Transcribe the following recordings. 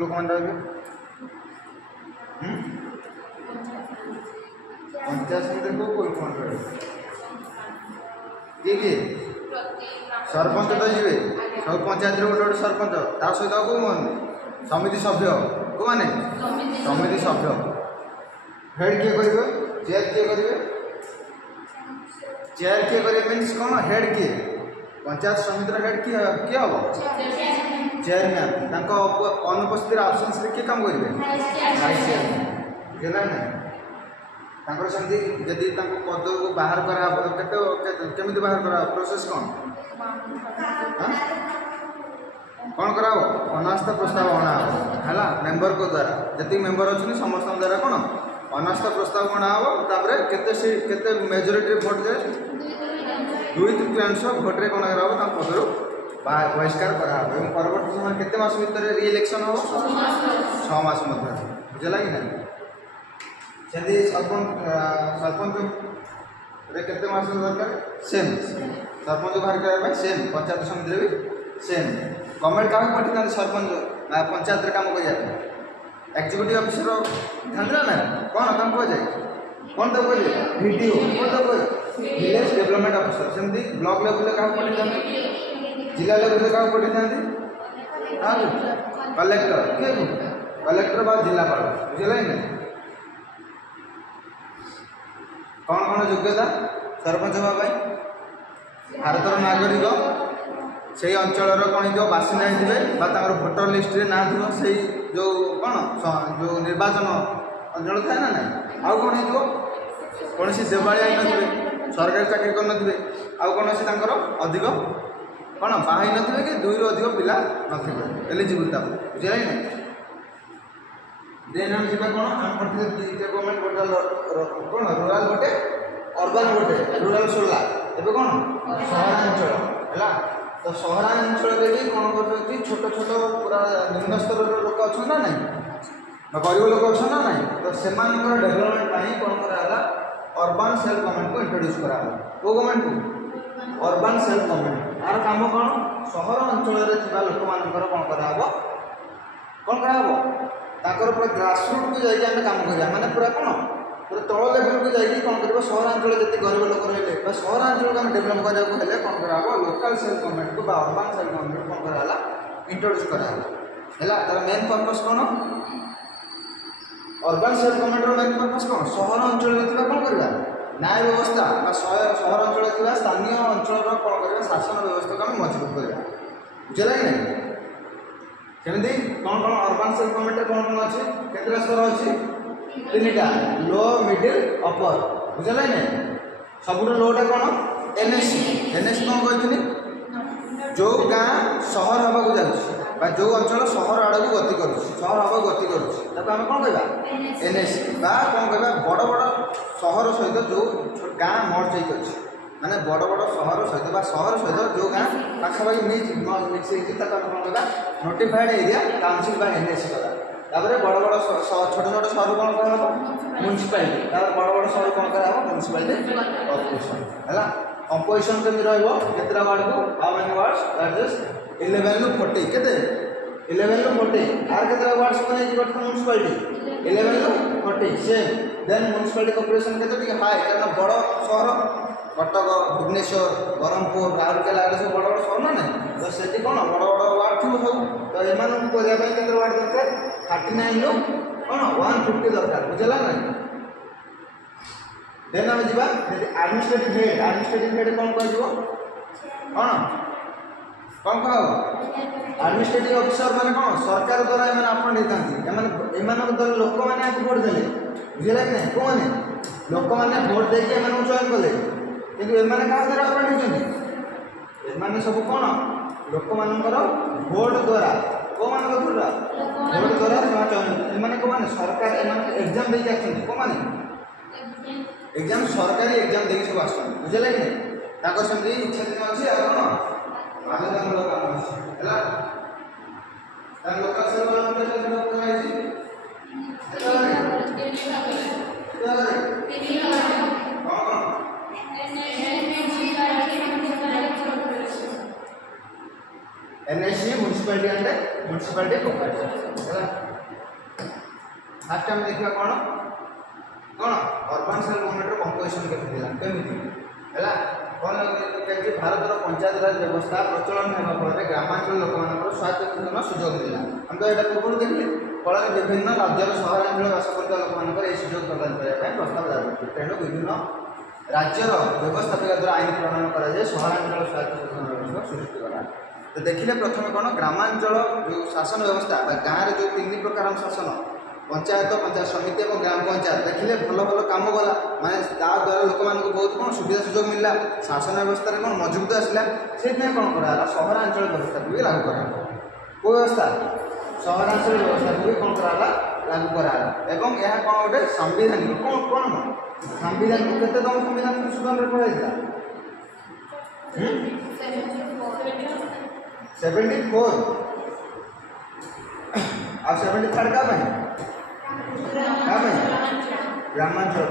लोक मान रहे पंचायत समिति को कोई लोक मान रहे किए सरपंच तो जी सब पंचायत गोटे गोटे सरपंच ता सहित कौ समिति सभ्य को माने समिति सभ्य हेड किए करेंगे चेयर किए करेंगे चेयर किए करेंगे मीन्स कौन हेड किए पंचायत समिति हेड किए हम चेयरमैन अनुपस्थित आब्सेंस किए काम करेंगे भाइस चेयरमैन बुझे सेमती जदि पद को बाहर करामी बाहर करा प्रोसेस कौन कौन करा अनास्था प्रस्ताव अणाव है मेंबर को द्वारा जी मेंबर अच्छे समस्त द्वारा कौन अनास्था प्रस्ताव अणाव केते मेजोरिटी भोट दे 2/3 भोट्रे कौन करा पदर बहिष्कार करा परवर्त समय केते मास भितर रिइलेक्शन हो 6 मास बुझेगा कि ना सेमती सरपंच केते मास दरकार सेम सरपंच बाहर करने सेम पंचायत समिति भी सेम गवर्नमेंट क्या पठे था सरपंच पंचायत काम कर एक्जिक्यूटिव ऑफिसर था ना कौन काम कहुए कौन तो कहे वीडियो कौन तो कहे विलेज डेवलपमेंट ऑफिसर सेमती ब्लॉक लेवल क्या पठे था जिला लेवल क्या पठे था कलेक्टर किए कलेक्टर बा जिलापाल बुझे ना कौन कौन योग्यता सरपंच हाँपाई भारतर नागरिक से अंचल कौन हो बासिंदा होते भोटर लिस्ट ना थो से जो कौन जो निर्वाचन अंचल थाए ना ना आउ कौन हो कौन देवालिया थे सरकारी चाकरी कर आउ कौन अधिक कौन बाहर थे कि 2 रू अधिक पिला नथिबे एलिजिबल बुझे ना देन हम जीवा कौन आम पढ़ते दुईटा गवर्नमेंट गोटे कौन रूराल गोटे अर्बान गोटे रूराल सरला एवं कौन सहरांचल है तो सहरांचल भी कौन कर छोट छोट पूरा निम्न स्तर लोक अच्छा ना ना गरीब लोक अच्छा ना ना तो से डेभलपमेंट कौन कराला अर्बान सेल्फ गवर्नमेंट को इंट्रोड्यूस करा को गवर्नमेंट को अर्बान सेल्फ गवर्नमेंट यार काम कौन सहर अंचल लोक मान कौन करा कौन करा पूरा ग्रासरूट को जाइए काम करा माने पूरा कौन पूरा तल लेवल को जाइए कौन कर सहरांचल जी गरीब लोक रही सहरांचल को डेभलप कराया कौन करा लोकल सेल्फ गवर्नमेंट को अर्बान सेल्फ गवर्नमेंट कौन कराला इंट्रोड्यूस कराला तार मेन पर्पस कौन urban self government main purpose कौन सहर अंचल कौन करवा न्याय व्यवस्था सहर अंचल स्थानीय अंचल कौन कर शासन व्यवस्था को आम मजबूत करवा बुझे कि नहीं सेमती कौन कौन अर्बान सेल्फ गवर्नमेंट कौन कौन अच्छे केतटा स्तर अच्छी 3टा लो मिडिल अपर बुझे ना सब लोटा कौन एनएससी कौन कहती जो गाँ सहर हाँक जाऊँ जो अंचल सहर आड़ को गति कर सहर हाँक गति कर आम कौन कह एनएससी कौन कह बड़ बड़ सहर सहित जो गाँ मर्ज अच्छे माने बड़ बड़ सहर सहित सहर सहित जो गाँ पाखापाखि मिक्स कौन कह नोटिफाइड एरिया काउंसिल एनएससी करा बड़ बड़ छोट छोट सहर कौन करा म्यूनिसिपालिटी बड़ बड़ सहर कौन करा म्यूनिसिपालिटी कॉर्पोरेशन है कंपोजिशन केमी रहा वार्ड को how many wards that is 11 ରୁ 40 केते 11 ରୁ 40 आर केते वार्ड्स को नहीं गठन म्यूनिसिपालिटी 11 ରୁ 40 सेम देन म्यूनिसिपालिटी कॉर्पोरेशन केते टिके हाई कारण बड़ सहर कटक भुवनेश्वर ब्रह्मपुर राउरकेला सब बड़ बड़ सहर ना नहीं तो से कौन बड़ बड़ वार्ड थी सब तो एम करने वार्ड दरकार 39 ରୁ कौन 150 दरकार बुझेगा ना देन आम जा आडमिनिस्ट्रेटिव हेड कौन कह कौन कह आडमिनिस्ट्रेटिव ऑफिसर माने कौन सरकार द्वारा एम अपॉइंट होता द्वारा लोक मैंने भोट देले बुझेगा कि नहीं कौन लोक मैंने भोट देके चयन कले कि क्या द्वारा अपॉइंट होती एम सब कौन लोक मानकर भोट द्वारा को मान द्वारा भोट द्वारा चयन एम कौन सरकार एग्जाम देके आसते कौन एग्जाम सरकारी एग्जाम देखिए सब आस बुझे कि नहीं सेमती इच्छा दिन अच्छे आ कौन बाध्यतामूलक काम है लोकल एनएससी म्यूनिसिपालिटी अंटे म्यूनिसिपालिटी कॉर्पोरेशन फास्ट आम देखा कौन कौन अर्बन सेल गवर्नमेंट कंपोजिशन केमती है कौन लगे भारत पंचायत राज व्यवस्था प्रचलन होगा फल ग्रामांचल लोक स्वायत्तशासन सुजोग मिला हम तो यहाँ पूर्व देखिए फल विभिन्न राज्यर सहरांचल बास करता लोक सुजोग प्रदान करने प्रस्ताव जारी तेणु विभिन्न राज्यर व्यवस्थापिका द्वारा आईन प्रणयन कराए सहरांचल स्वायत्तशासन व्यवस्था सृष्टि करा। तो देखिले प्रथम कौन ग्रामांचल जो शासन व्यवस्था गाँव जो 3 प्रकार शासन पंचायत पंचायत समिति और ग्राम पंचायत देखिले भल भल कम गला माने द्वारा लोक मान बहुत कौन सुविधा सुजोग मिलला शासन व्यवस्था कौन मजबूत आसला से कौन कराला सहरांचल व्यवस्था को भी लागू करा को व्यवस्था सहरांचल व्यवस्था को भी कौन कराला लागू कराला एवं यह कौन गोटे संविधानिक कौन कौन संविधान केते तम संविधान संशोधन रे पढ़ाइला 74 आ 73 का भाई ग्रामांचल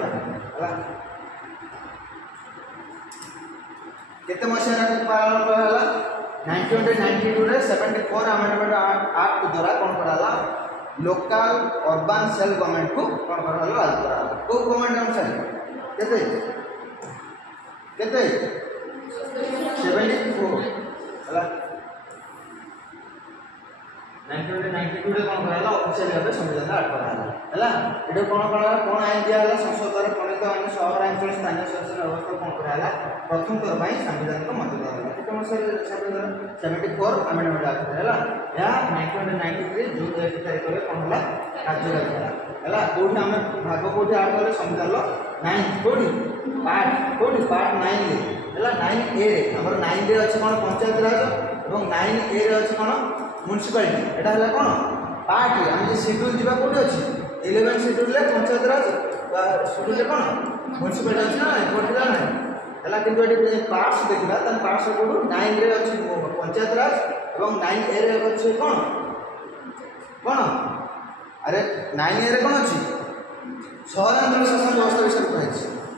केते मसिया पालन कराला 1992 74 अमेंडमेंट एक्ट द्वारा कौन कराला लोकल अर्बन सेल गवर्नमेंट को कौन कराला लागू कराला को गवर्नमेंट अनुसार केते केते 74 हला 1992 कौन कराला ऑफिशियल भाव संविधान आठ कराला हला एडे कौन कराला कौन आईन दिया हला संसद रे प्रणीत आईन सहरांचल स्थानीय शासन व्यवस्था कौन कराला प्रथम थर भाई संविधान को मंजूर कराला केते मसिया 74 अमेंडमेंट एक्ट हला या 1993 जून 1 तारिख रे कौन हला कार्यकारी हला हला कोठी हम भाग कोठी आड करे संविधान लो 9 कोठी पार्ट 9 ले हला 9 ए रे हमर 9 रे अछि कौन पंचायत राज एवं 9 ए रे अछि कौन म्युनिसिपालिटी एटा हला कौन पार्ट हम जे शेड्यूल दिबा कोठी अछि 11 शेड्यूल ले पंचायत राज शेड्यूल ले कौन म्युनिसिपालिटी अछि ना कोठी ना हला किंतु एटी पार्ट्स देखिबा तन पार्ट्स कोठू 9 रे अछि पंचायत राज एवं 9 ए रे अछि कौन कौन अरे 9 ए रे कौन अछि सहरांचल शासन व्यवस्था विषय कहै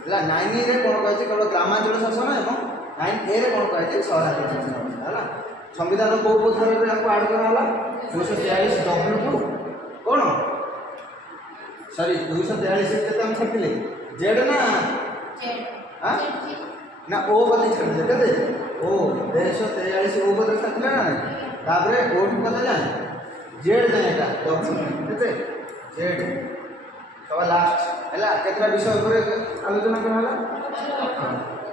हला 9 ए रे कौन कहै छै केवल ग्रामांचल शासन एवं 9 ए रे कौन कहै छै सहरांचल शासन हला संविधान को थर रे आपको ऐड कराला 243 डब्ल्यू को कौन सॉरी 243 केते हम छकिले जेड ना जेड हां ना ओ बदे छकिले केते ओ 243 ओ बदे छकिले ना ताबरे ओ कते जाय जेड जायटा डब्ल्यू केते जेड तो लास्ट हला केतरा विषय ऊपर आलोचना कराला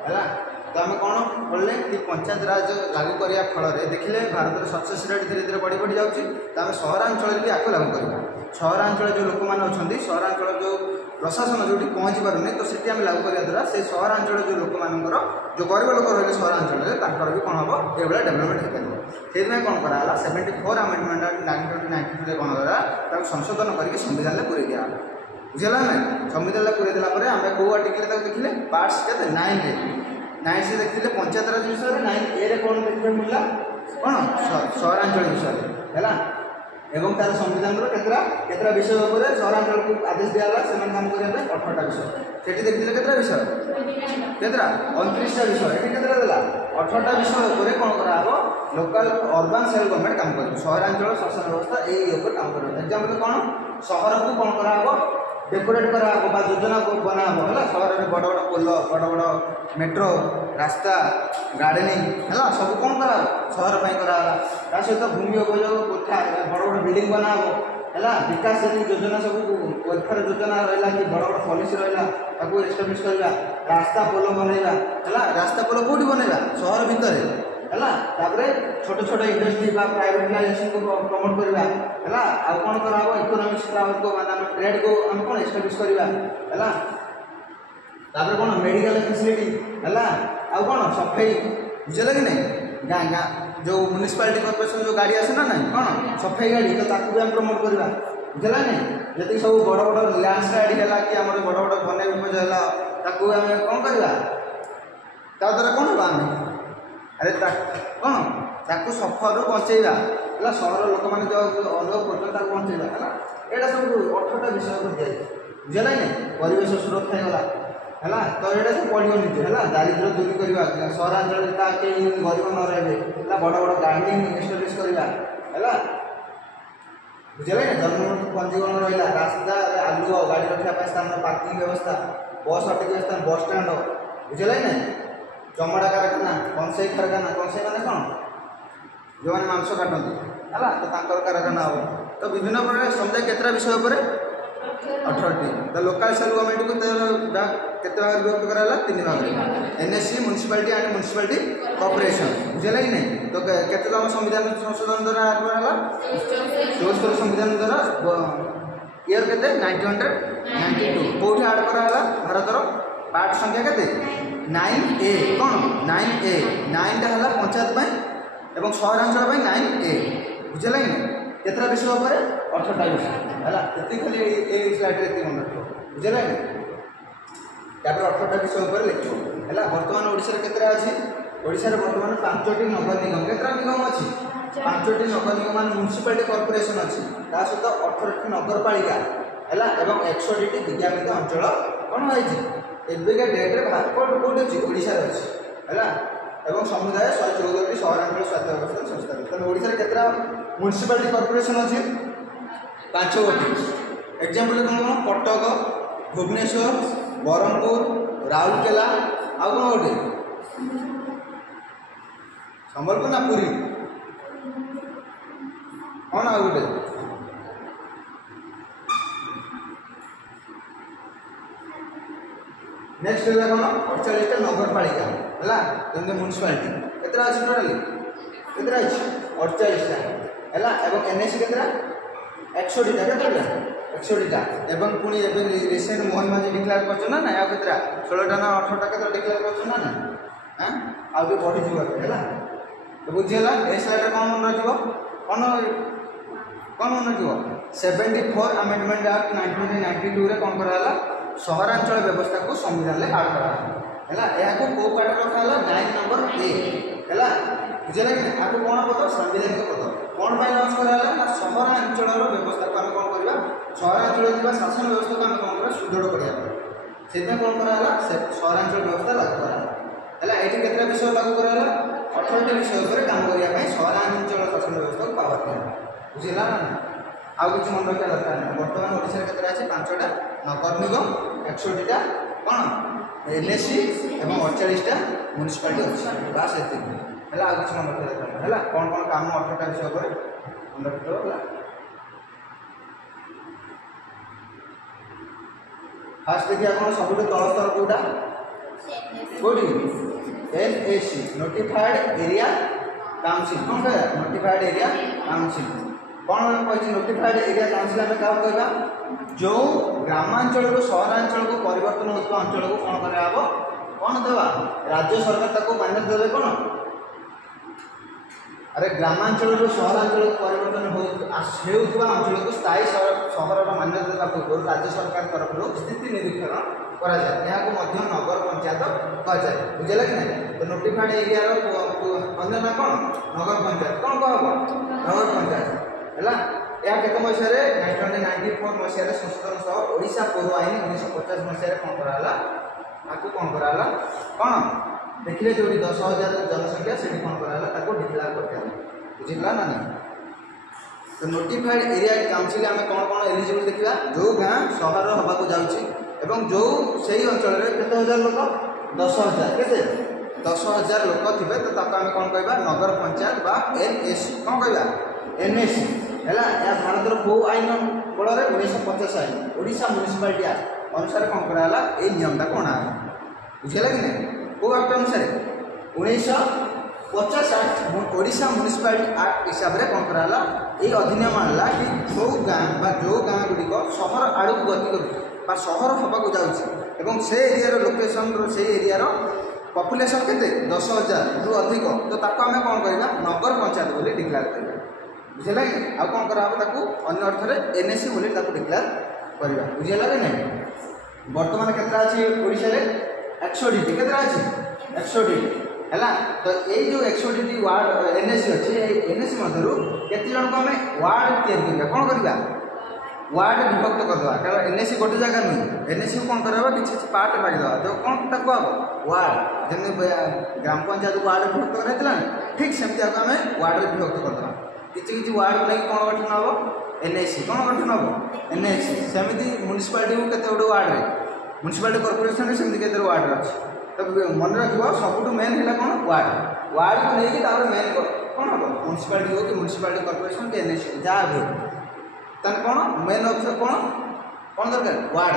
हला तो आम कौन बोलने कि पंचायत राज लागू करने फल देखिले भारत सक्सेस रेट धीरे धीरे बढ़ी बढ़ी जाऊँगी तो आम सहरांचल भी आपको लागू करवा सहरांचल जो लोक मैंने अच्छा सहरांचल जो प्रशासन जो पहुँची पारे तो सीटी आम लागू करने द्वारा से सहरांचल जो लोक मानकर जो गरीब लोक रही सहरांचल भी कौन हम ये डेवलपमेंट हो पार से कौन कराला 74 अमेंडमेंट 1992 कौन करा संशोधन करके संविधान में पूरे दिया बुझेगा ना संविधान में पूरे देला आम कौ आर्टिकल देखिले पार्ट्स के 9 रे 9 से देखिले पंचायत राज विषय 9 ए रे कौन देखते मिलला कौन सहरांचल विषय है एवं तार संविधान केतरा केतरा विषय ऊपर सहरांचल को आदेश दिया से काम करने 18टा विषय सेठी देखिले केतरा विषय केतरा 29टा विषय एठी केतरा देला 18टा विषय ऊपर कौन करा हो लोकल अर्बन सेल गवर्नमेंट काम कर सहरांचल शासन व्यवस्था एई ऊपर काम कर एग्जांपल कौन शहर को कौन करा हो डेकोरेट करा बा योजना को बना है सहर में बड़ बड़ पोल बड़ बड़ मेट्रो रास्ता गार्डनिंग है सब कौन करा सहर पर करा सहित भूमि उपयोग कोठा बड़ बड़ बिल्डिंग बना है विकास योजना सब वेलफेयर योजना रहा कि बड़ बड़ पॉलिसी रहा एस्टाब्लिश करवा रास्ता पोल बनइबा है रास्ता पोल कौटी बनइबा सहर भितर है छोट छोट इंडस्ट्री प्राइवेटाइजेशन को प्रमोट करवा है आ कौन करा इकोनॉमिक्स को माने ट्रेड को हम कौन एस्टाब्लिश करवा है तापर कौन मेडिकल फैसिलिटी है आ कौन सफाई बुझे कि नहीं गाँ गाँ जो म्युनिसिपालिटी कॉर्पोरेशन जो गाड़ी आसे ना नहीं कौन सफाई गाड़ी तो ताकू भी हम प्रमोट करवा बुझे नहीं जी सब बड़ बड़ लैंडस्लाइड है कि आम बड़ बड़ बन्य विपद है ताकू आम कौन करवा द्वारा कौन हम अरे कौन ताकू सफर बचेगा है सहर लोक मैंने जो अनुभव कर बचेगा है यहाँ सब 18टा विषय को दिया बुझे नहीं परिवेश सुरक्षा है तो ये सब पढ़ो निजे है दारिद्र्य दूरी करवा सहरांचल गरीब न रहे बड़ बड़ गार्डनिंग एस्टाब्लिश करवा है बुझे ना जन्म पंजीकरण रहा रास्ता आलुओ गाड़ी रखा स्थान पार्किंग व्यवस्था बस अटक स्थान बस स्टाण बुझे ना चमड़ा कारखाना कंसई कारखाना कंसई मैंने कौन जो मैंने मांस काटती है तो कारखाना हम तो विभिन्न प्रकार समुदाय केतटा विषय पर 18टी तो लोकल सेल गवर्नमेंट को केते भाग विभक्त कराला 3 भाग NSC municipality and municipality corporation बुझेला कि नहीं तो केतेतम संविधान संशोधन द्वारा कराला 74 संविधान द्वारा ईयर केते 1992 कोठी ऐड कराला भारतर पार्ट संख्या केते 9A कोन 9A 9 टा हला पंचायत पय एवं सहरांचल पय 9A बुझेला कि नहीं केतरा विषय पर 18टा विषय है ये खाली ये स्लाइड रे मन रखो बुझेला कि तापर 18टा विषय पर लिखो है वर्तमान ओडिसा केतरा अछि ओडिसा रे वर्तमान 5टी नगर निगम केतरा निगम अछि 5टी नगर निगम मान म्युनिसिपालिटी कॉर्पोरेशन अछि ता सहित 18टी नगरपालिका है एवं 160टी विज्ञापित अंचल कोन होई छि एबेका डेट रे कोड कोड अछि ओडिसा रे अछि है एवं समुदाय 114टी सहरांचल स्वायत्त व्यवस्था संस्था तने ओडिसा रे केतरा म्युनिसिपालिटी कॉर्पोरेशन अछि 5गोटी एग्जांपल कोन कटक भुवनेश्वर बरहमपुर राउरकेला आ कौन गोटे संबलपुर ना पुरी कौन आ गोटे नेक्स्ट है कौन 48टा नगरपालिका है जमी म्युनिसिपालिटी केतरा अछि टोटली केतरा अछि 48टा है एवं एनएससी केतरा 100टा केतरा 100टा एवं पुणी एवं रिसेंट मोहन माझी डिक्लेयर करछ ना या केतरा 16टा ना 18टा केतरा डिक्लेयर करछ ना हां आ भी बढ़ी जीवा है तो बुझिला ए स्लाइड कोन मन रखिबो कोन मन रखिबो 74 अमेंडमेंट एक्ट 1992 रे कोन कराला सहरांचल व्यवस्था को संविधान ले ऐड करा है या को पार्ट रखा है 9 नंबर ए है बुझिला कि आको कोन पद संविधानिक पद कोन बाय लॉन्च कराला ना सहरांचल व्यवस्था को हम कोन करबा सहरांचल दिबा शासन व्यवस्था को हम कोन करा सुदृढ़ करिया सेते कोन कराला सहरांचल व्यवस्था लागू कराला है एठी केतरा विषय लागू कराला 18टी विषय पर काम करिया पई सहरांचल शासन व्यवस्था को पावर दिया बुझिला ना आ कुछ मन रखा दरकार नहीं वर्तमान ओडिसा रे केतरा अछि 5टा नगर निगम 160टा कोन एनएससी एवं 48टा म्युनिसिपालिटी अछि बास एते हला आ कुछ मन रखा दरकार हला कोन कोन काम 18टा विषय पर मन रखियो हला फास्ट देखिए आपण सबुठ तळ स्तर कोडा कोडी एनएससी नोटिफाइड एरिया काउंसिल कोन कहया नोटिफाइड एरिया काउंसिल कौन कही नोटिफाइड एरिया काउंसिल आम क्या कहवा जो ग्रामांचल को सहरांचल को परिवर्तन होता अंचल को कौन कराब कौन देवा राज्य सरकार ताको मान्यता देवे कौन अरे ग्रामांचल को सहरांचल को परिवर्तन होता अंचल को स्थायी सहर मान्यता देवा पूर्व राज्य सरकार तरफ स्थिति निरीक्षण करा जाए नगर पंचायत कहुए बुझे कि नहीं तो नोटिफाइड एरिया अन्य ना कौन नगर पंचायत कौन कह नगर पंचायत है या केत मसीह 1994 मसीह संशोधन सह ओडिशा पौर आईन 1950 मसीह कौन कराला आपको कौन कराला कौन देखिए जो 10,000 जनसंख्या से कौन कराला ताको डिक्लेयर करते बुझिला ना नहीं तो नोटिफाइड एरिया काउंसिल आम कौन कौन एलिजिबल देखा जो गाँ सहर हवा को जाऊँगी एवं जो सही अंचल केते हजार लोक 10,000 केते 10,000 लोक थे तो आम कौन कहवा नगर पंचायत बा एनएससी कौन कहवा एनएससी है या भारत को आईन बल 1950 आईन ओडिशा म्युनिसिपालिटी एक्ट अनुसार कौन कराला ये नियमटा कौन आ बुझेगा कि नहीं कौ एक्ट अनुसार 1950 एक्ट ओडिशा म्युनिसिपालिटी एक्ट हिसाब से कौन कराला ये अधिनियम आनला कि जो गाँ गुड़िक सहर आड़ को गति कर सहर हवा जाऊँगी से एरिया लोकेशन से एरिया पपुलेसन के 10,000 रु अधिक तो आम कौन करवा नगर पंचायत बोली डिक्लेयर करवा बुझेगा कि आउ कौन करा अन्य अर्थ एनएससी बोली डिक्लेयर करवा बुझेगा कि नहीं बर्तमान केतरा अच्छी ओडिशा रे 160 केतरा अच्छी 160 है तो यही जो 160 वार्ड एनएससी अच्छी एनएससी मध्य केत जन को आम वार्ड या कौन करवा वार्ड विभक्त करदे कारण एनएससी गोटे जगह नुह एनएससी को कौन करवा किसी पार्ट बांटदे जो कौन तक वार्ड जमी ग्राम पंचायत को वार्ड विभक्त कराइला ठीक सेमती आम वार्ड विभक्त करदे किसी किसी वार्ड को लेकिन कौन गठन हम एनएसी कौन गठन हम एनएसी सेमती म्यूनिसिपालिटी को केते गुडे वार्ड रे म्यूनिसिपालिटी कॉर्पोरेशन रे सेमती केते वार्ड अछि तो मन रखिबो सबुठु मेन हैला कौन वार्ड को लेकिन तापर मेन कौन हम म्यूनिसिपालिटी हो कि म्यूनिसिपालिटी कॉर्पोरेशन के एनएसी जा भी तन कौन मेन ऑफिसर कौन दरकार वार्ड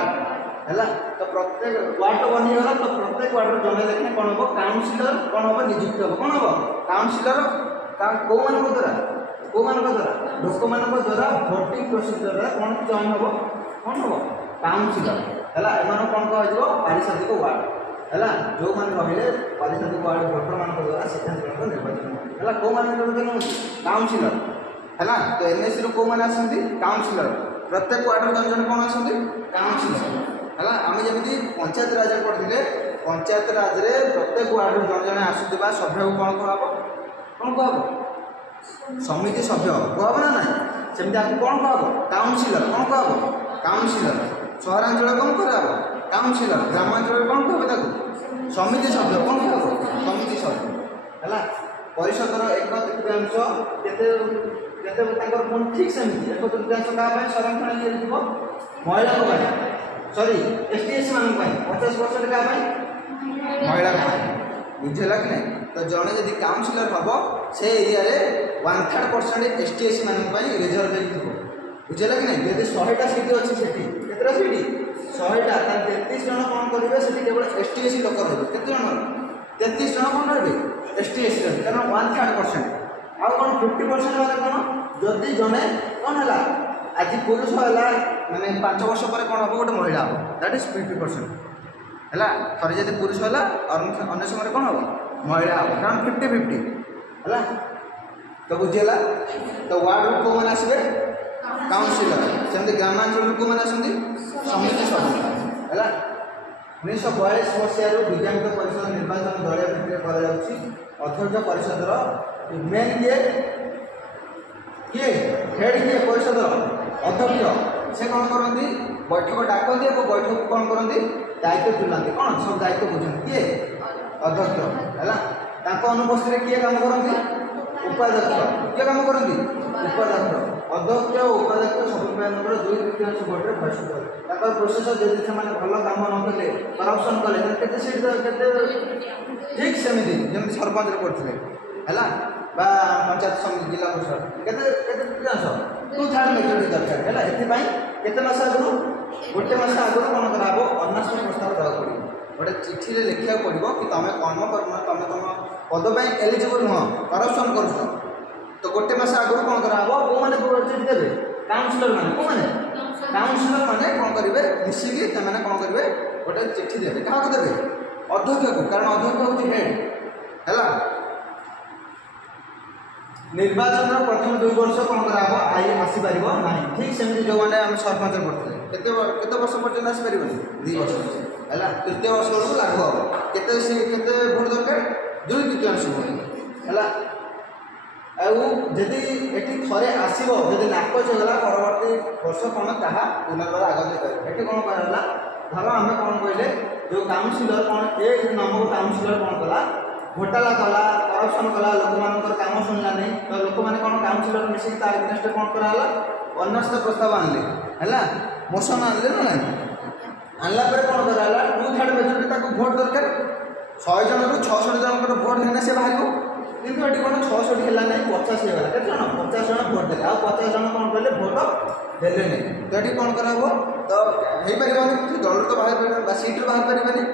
है तो प्रत्येक वार्ड तो बनी गला तो प्रत्येक वार्ड जन देखने कौन हम काउंसिलर कौन हम नियुक्त हम कौन हम काउंसिलर कौ मान द्वारा लोक मान द्वारा भोटिंग प्रोसीजर कौन जॉइन हम कौन हम काउंसिलर है एम कौन कह पारिषदिक वार्ड है जो मैंने रही पारिषदिक वार्ड भोटर मान द्वारा सिद्धांत निर्वाचन है कौ मान निर्वाचन हो काउंसिलर है तो एनएसी रू कौ मैंने आसती काउंसिलर प्रत्येक वार्ड जन जन कौन आसती काउंसिलर है आम जमी पंचायत राज पढ़ते पंचायत राज में प्रत्येक वार्ड जन जन आसुवा सभ्य को कौन कह समिति सभ्य कहब ना ना सेमती आपको कौन कह काउंसिलर कौन कह काउंसिलर सहरांचल कौन कह काउंसिलर ग्रामांचल कौन कह समिति सभ्य कौन कह समिति सभ्य है परिषदर एक तृतीयांश ठीक सेमती एक तृतीयांश क्या संरक्षण दिए महिला सॉरी एसटीएससी मान 50% क्या महिला बुझेगा कि नहीं तो जड़े जब काउंसिलर हम से एरिया रे 1/3% एसटीएससी मान रिजर्व थो बुझेगा कि नहीं जब 100टा सीट अच्छी सीट केतटा सीट 100टा 33 जन कौन करेंगे से केवल एसटीएससी लोक रही केत जन 33 जन कौन रही एसटीएससी रही कारण 1/3% आउ कौन 50% वाले कौन जदि जड़े कौन है आज पुरुष है माने 5 वर्ष पर कौन हम गोटे महिला हम दैट इज 50% है थरे जब पुरुष है अन्य समय कौन हम महिला हम कारण 50-50 है तो बुझीगला तो वार्ड को मैंने आसवे काउंसिलर सेमती ग्रामांचल को मैंने आसती समिति सभ्य है 1942 मसीह विज्ञापित परिषद निर्वाचन दलिया भित्तिरे अध्यक्ष परिषदर मेन किए हेड किए परिषदर अध्यक्ष से कौन करती बैठक डाकती और बैठक कौन करती दायित्व तुलांती कौन सब दायित्व बुझाती किए अध्यक्ष है अनुपस्थित किए काम करती उपाध्यक्ष किए काम करती उपाध्यक्ष अध्यक्ष और उपाध्यक्ष सब 2/3 भोटे फैसला प्रोसेसर जब से भल कम नकले करप्शन कले केते सीट केते ठीक सेमती जमी सरपंच करते है पंचायत समिति जिला परिषद केते तृतीयांश 2/3 मेजोरिटी दरकार है केते मास आगु गोटे मास आगु कौन कराबो अनास्थ प्रस्ताव देवा पड़ो गोटे चिठी रे लिखा पड़ो कि तुम कम करना तुम तुम पद पर एलिजिबल नुह करप्शन कर तो गोटे मास आगु कौन कराबो को माने चिठी देबे काउंसिलर माने को माने काउंसिलर माने कौन करेंगे मिसिकी से कौन करेंगे गोटे चिठी देवे क्या देवे अध्यक्ष को कारण अध्यक्ष हूँ हेड है निर्वाचन प्रथम 2 वर्ष कौन कराबो आई आसीपार ना ठीक सेमती जो मैंने आम सरपंच करते केते वर्ष पर्यटन आसीपार 2 वर्ष है तृतीय वर्ष बेलू लागू हम केते भोट दरकार 2/3 भोट है आदि ये थे आसो जब नाकच होगा परवर्ती वर्ष कौन ताहा पुनर्बार आगत ये कौन कहला धर आम कौन कहले जो काउंसिलर कौन एक नंबर काउंसिलर कौन कला घोटाला कला करप्शन कला लोक मान काम शुणला नहीं तो लोक मैंने कौन काउंसिलर मिसिक तार अगेंस्ट कौन कराला अनास्थ प्रस्ताव आनले है मोशन आनले ना आनला कौन कराला 2/3 मेजोरिटी भोट दरकार 100 जन रु 66 जन भोट है से बाहर किंतु ये कौन 66 है ना 50 होगा के 50 जन भोट देले आ 50 जन कौन कहले भोट देले नहीं तो ये कौन करा तो हो पार दल तो बाहर सीट बाहर पारे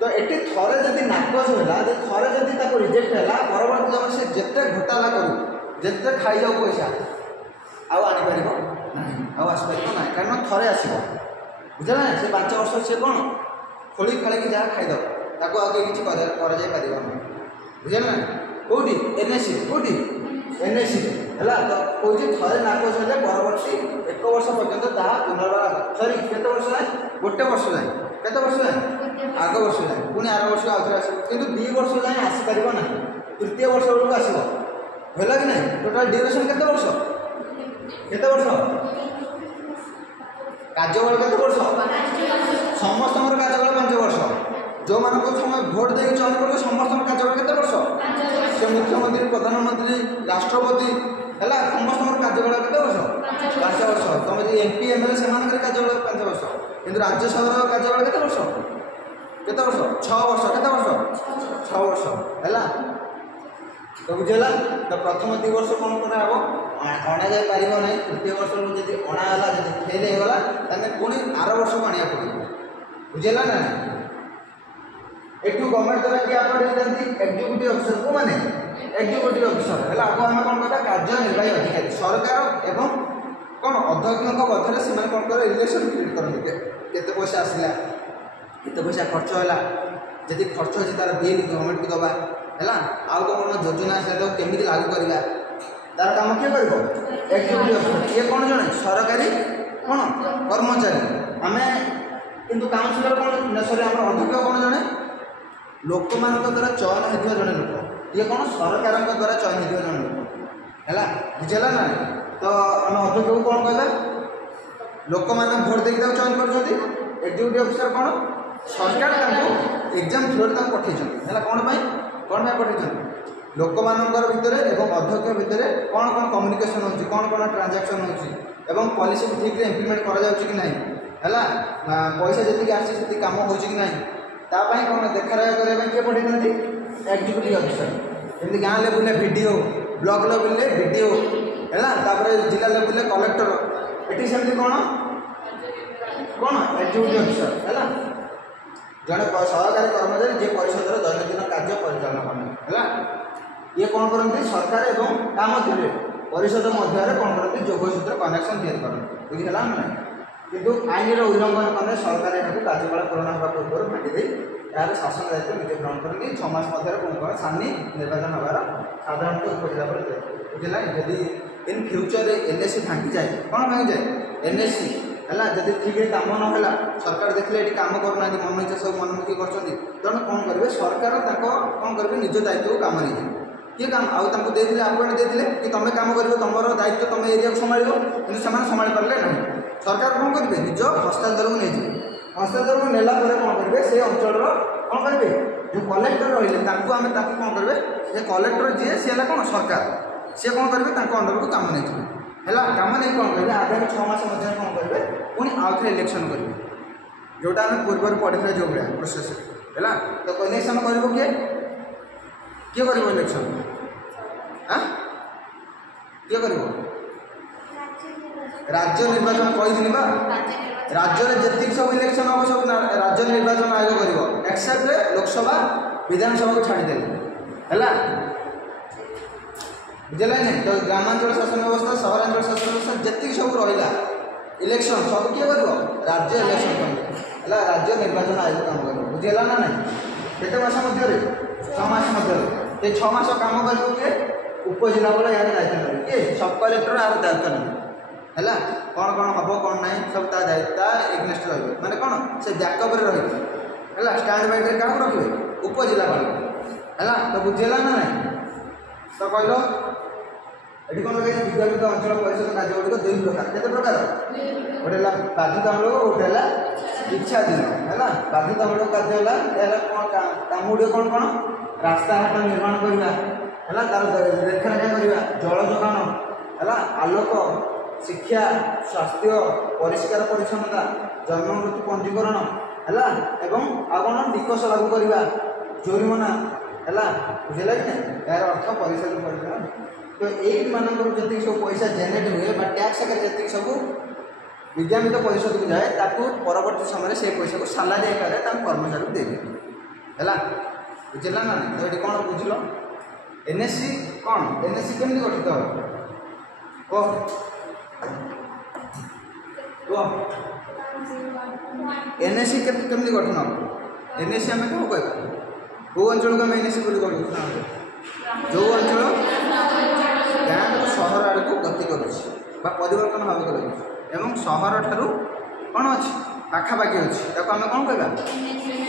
तो ये थे जब नाकच होगा थे जब रिजेक्ट है परवर्त समय से जिते घोटाला करू जिते खाई जाऊ पैसा आनीपर ना आसपार ना कारण थे आसो बुझे ना से 5 वर्ष से कौन खोली खाड़ी जहाँ खाईद ताको आगे किसी बुझे ना कौटी एनएसी कौटी एनएसी है तो कौन थे नाकच है परवर्ती 1 वर्ष पर्यटन पुनर्बार सरी केते वर्ष जाए 1 वर्ष जाए केते वर्ष जाए आग वर्ष जाए पुणी आर वर्ष आउे आस कि 2 वर्ष जाए आसीपार ना तृतीय वर्ष बेलू आसो है कि नहीं टोटाल ड्यूरेशन केते वर्ष कार्यकाल केते वर्ष समस्त कार्यकाल 5 वर्ष जो मान समय भोट दे चयन कर समस्त कार्यकाल केते वर्ष से मुख्यमंत्री प्रधानमंत्री राष्ट्रपति है समस्त कार्यकाल केते वर्ष 5 वर्ष तुम जो एमपी एमएलए से कार्यकाल 5 वर्ष किंतु राज्यसभा कार्यकाल केते वर्ष 6 वर्ष केते वर्ष 6 वर्ष है तो बुझेगा तो प्रथम 2 वर्ष कौन कराब अणा जा पार ना तृतीय वर्ष जब अणाला फेल होगा पुणी आर वर्ष को आने पड़े बुझेगा ना एठू गवर्नमेंट द्वारा किए अपॉइंट एग्जीक्यूटिव ऑफिसर को माने एग्जीक्यूटिव ऑफिसर है आगे आम कौन कहता कार्यनिर्वाही अधिकारी सरकार एवं कौन अध्यक्ष मध्य से कौन कर इलेक्शन क्रिएट करते केते पैसा आसला केते पैसा खर्च है जब खर्च हो तार बिल गवर्नमेंट को दबा है आउ कौन योजना आसा केमी लागू करवा तार काम किए कर एग्जीक्यूटिव ऑफिसर ये कौन जन सरकारी कौन कर्मचारी आम किंतु काउंसिलर कौन सॉरी आम अध्यक्ष कौन जन लोक मान द्वारा चयन होता जड़े लोक ये कौन सरकार द्वारा चयन होता जड़े लोक है बुझेगा ना तो आम अध्यक्ष को कौन कहला लोक मैंने भोट देकर चयन कर एग्जीक्यूटिव ऑफिसर कौन सरकार एग्जाम थ्रू पठे है कौन पठे लोक मानकर भितर एवं अध्यक्ष भितर कौन कौन कम्युनिकेशन होची कौन कौन ट्रांजैक्शन होची एवं पॉलिसी को ठीक इम्प्लीमेंट करा जाउची कि नहीं है पैसा जी आसी से काम होची कि नहीं तापाई कौन देखा रहा करने किए पठे एग्जीक्यूटिव ऑफिसर जमी गाँ level video block level video है जिला लेवल कलेक्टर ये सेमती कौन एग्जीक्यूटिव ऑफिसर है जड़े सरकारी कर्मचारी जी परिषद दैनंदिन कार्य परिचालन है ये कौन करते सरकार एवं काम थे परिषद मध्य कौन करते जोगसूत्र कनेक्शन तैयार करते बुझीगला ना किंतु आईन उल्लंघन कले सरकार यहाँ कार्यकाल पूरण होगा पूर्व फाटी यार शासन दायित्व निजे ग्रहण करके 6 मास मध्य कौन कौन सानी निर्वाचन हबार साधारणतः उपजिला बुझेगा यदि इन फ्यूचर एनएससी भांगी जाए कौन भांगी जाए एनएससी है जब ठीक कम ना सरकार देखले ये कम करना मन इच्छा सब मनमुखी कर कौन करेंगे सरकार कौन करेंगे निज दायित्व को कम नहीं किए काम आउट अपॉइंट देते कि तुम कम कर तुम दायित्व तुम एरिया को संभाल कि संभाली पारे ना सरकार कौन करेंगे निज हस्तांतर को नहीं हस्तांतर को नेला कौन करेंगे से अंचल कौन करेंगे जो कलेक्टर रही आम कौन करेंगे से कलेक्टर जी सी है कौन सरकार सी कौन करेंगे अंडर को कम नहीं है कम नहीं कौन करेंगे आगामी 6 मास मध्य कौन करेंगे पुणी आउ थे इलेक्शन करेंगे जोटा आम पूर्व पढ़ी जो भाया प्रोसेस है तो इलेक्शन कर किए कर इलेक्शन किए कर राज्य निर्वाचन कही राज्य में जी सब इलेक्शन हम सब राज्य निर्वाचन आयोग कर एक्सेप्ट लोकसभा विधानसभा को छाड़दे है बुझेगा नहीं तो ग्रामांचल शासन व्यवस्था सहरांचल शासन व्यवस्था जी सब रहा इलेक्शन सब किए कर राज्य इलेक्शन कर राज्य निर्वाचन आयोग काम कर बुझेगा ना नहीं केते मास मध्य 6 मास मध्य 6 मास काम कर उपजिलापाल यार दायित्व नहीं किए सब कलेक्टर यार दायित्व नहीं है कौन कौन हम कौन ना सब दायित्व एग्नेस्ट रही मैंने कौन से बैकअप रही है स्टैंड बाइट क्या रखिए उपजिलापाल है तो बुझेगा ना नहीं तो कहल ये कौन लगे विद्यापीठ अंचल परिषद कार्यगुड़िक 2 प्रकार केते प्रकार गोटे बाध्यतामूलक गोटे है इच्छाधीन है बाध्यतामूलक कार्य है काम गुड़िक कौन कौन रास्ताघाट निर्माण करवा है तार रेखारेखा करवा जल जोगान है आलोक शिक्षा स्वास्थ्य परिष्कार परिच्छन्नता जन्म मृत्यु पंजीकरण है एवं आ कौन टिकस लागू करवा जोरिमाना है बुझेगा कि यार अर्थ परिषद परिचालन तो ये मानक जी सब पैसा जेनेट हुए टैक्स आकार जी सब विद्यापीठ परिषद को जाए ताकू परवर्ती समय से पैसा को सालारी आकार कर्मचारी को दे है बुझेगा ना तो ये कौन बुझल एनएससी कौन एनएससी केमती गठित हो एनएससी केमती गठन हम एनएससी आम क्या कहवा कौ अंचल को आम एनएससी गठन जो अंचल गाँव सहर आड़ को गति करवर्तन भाव कर सहर ठारू कौन अच्छी पाखापाखि अच्छी आम कौन कहवा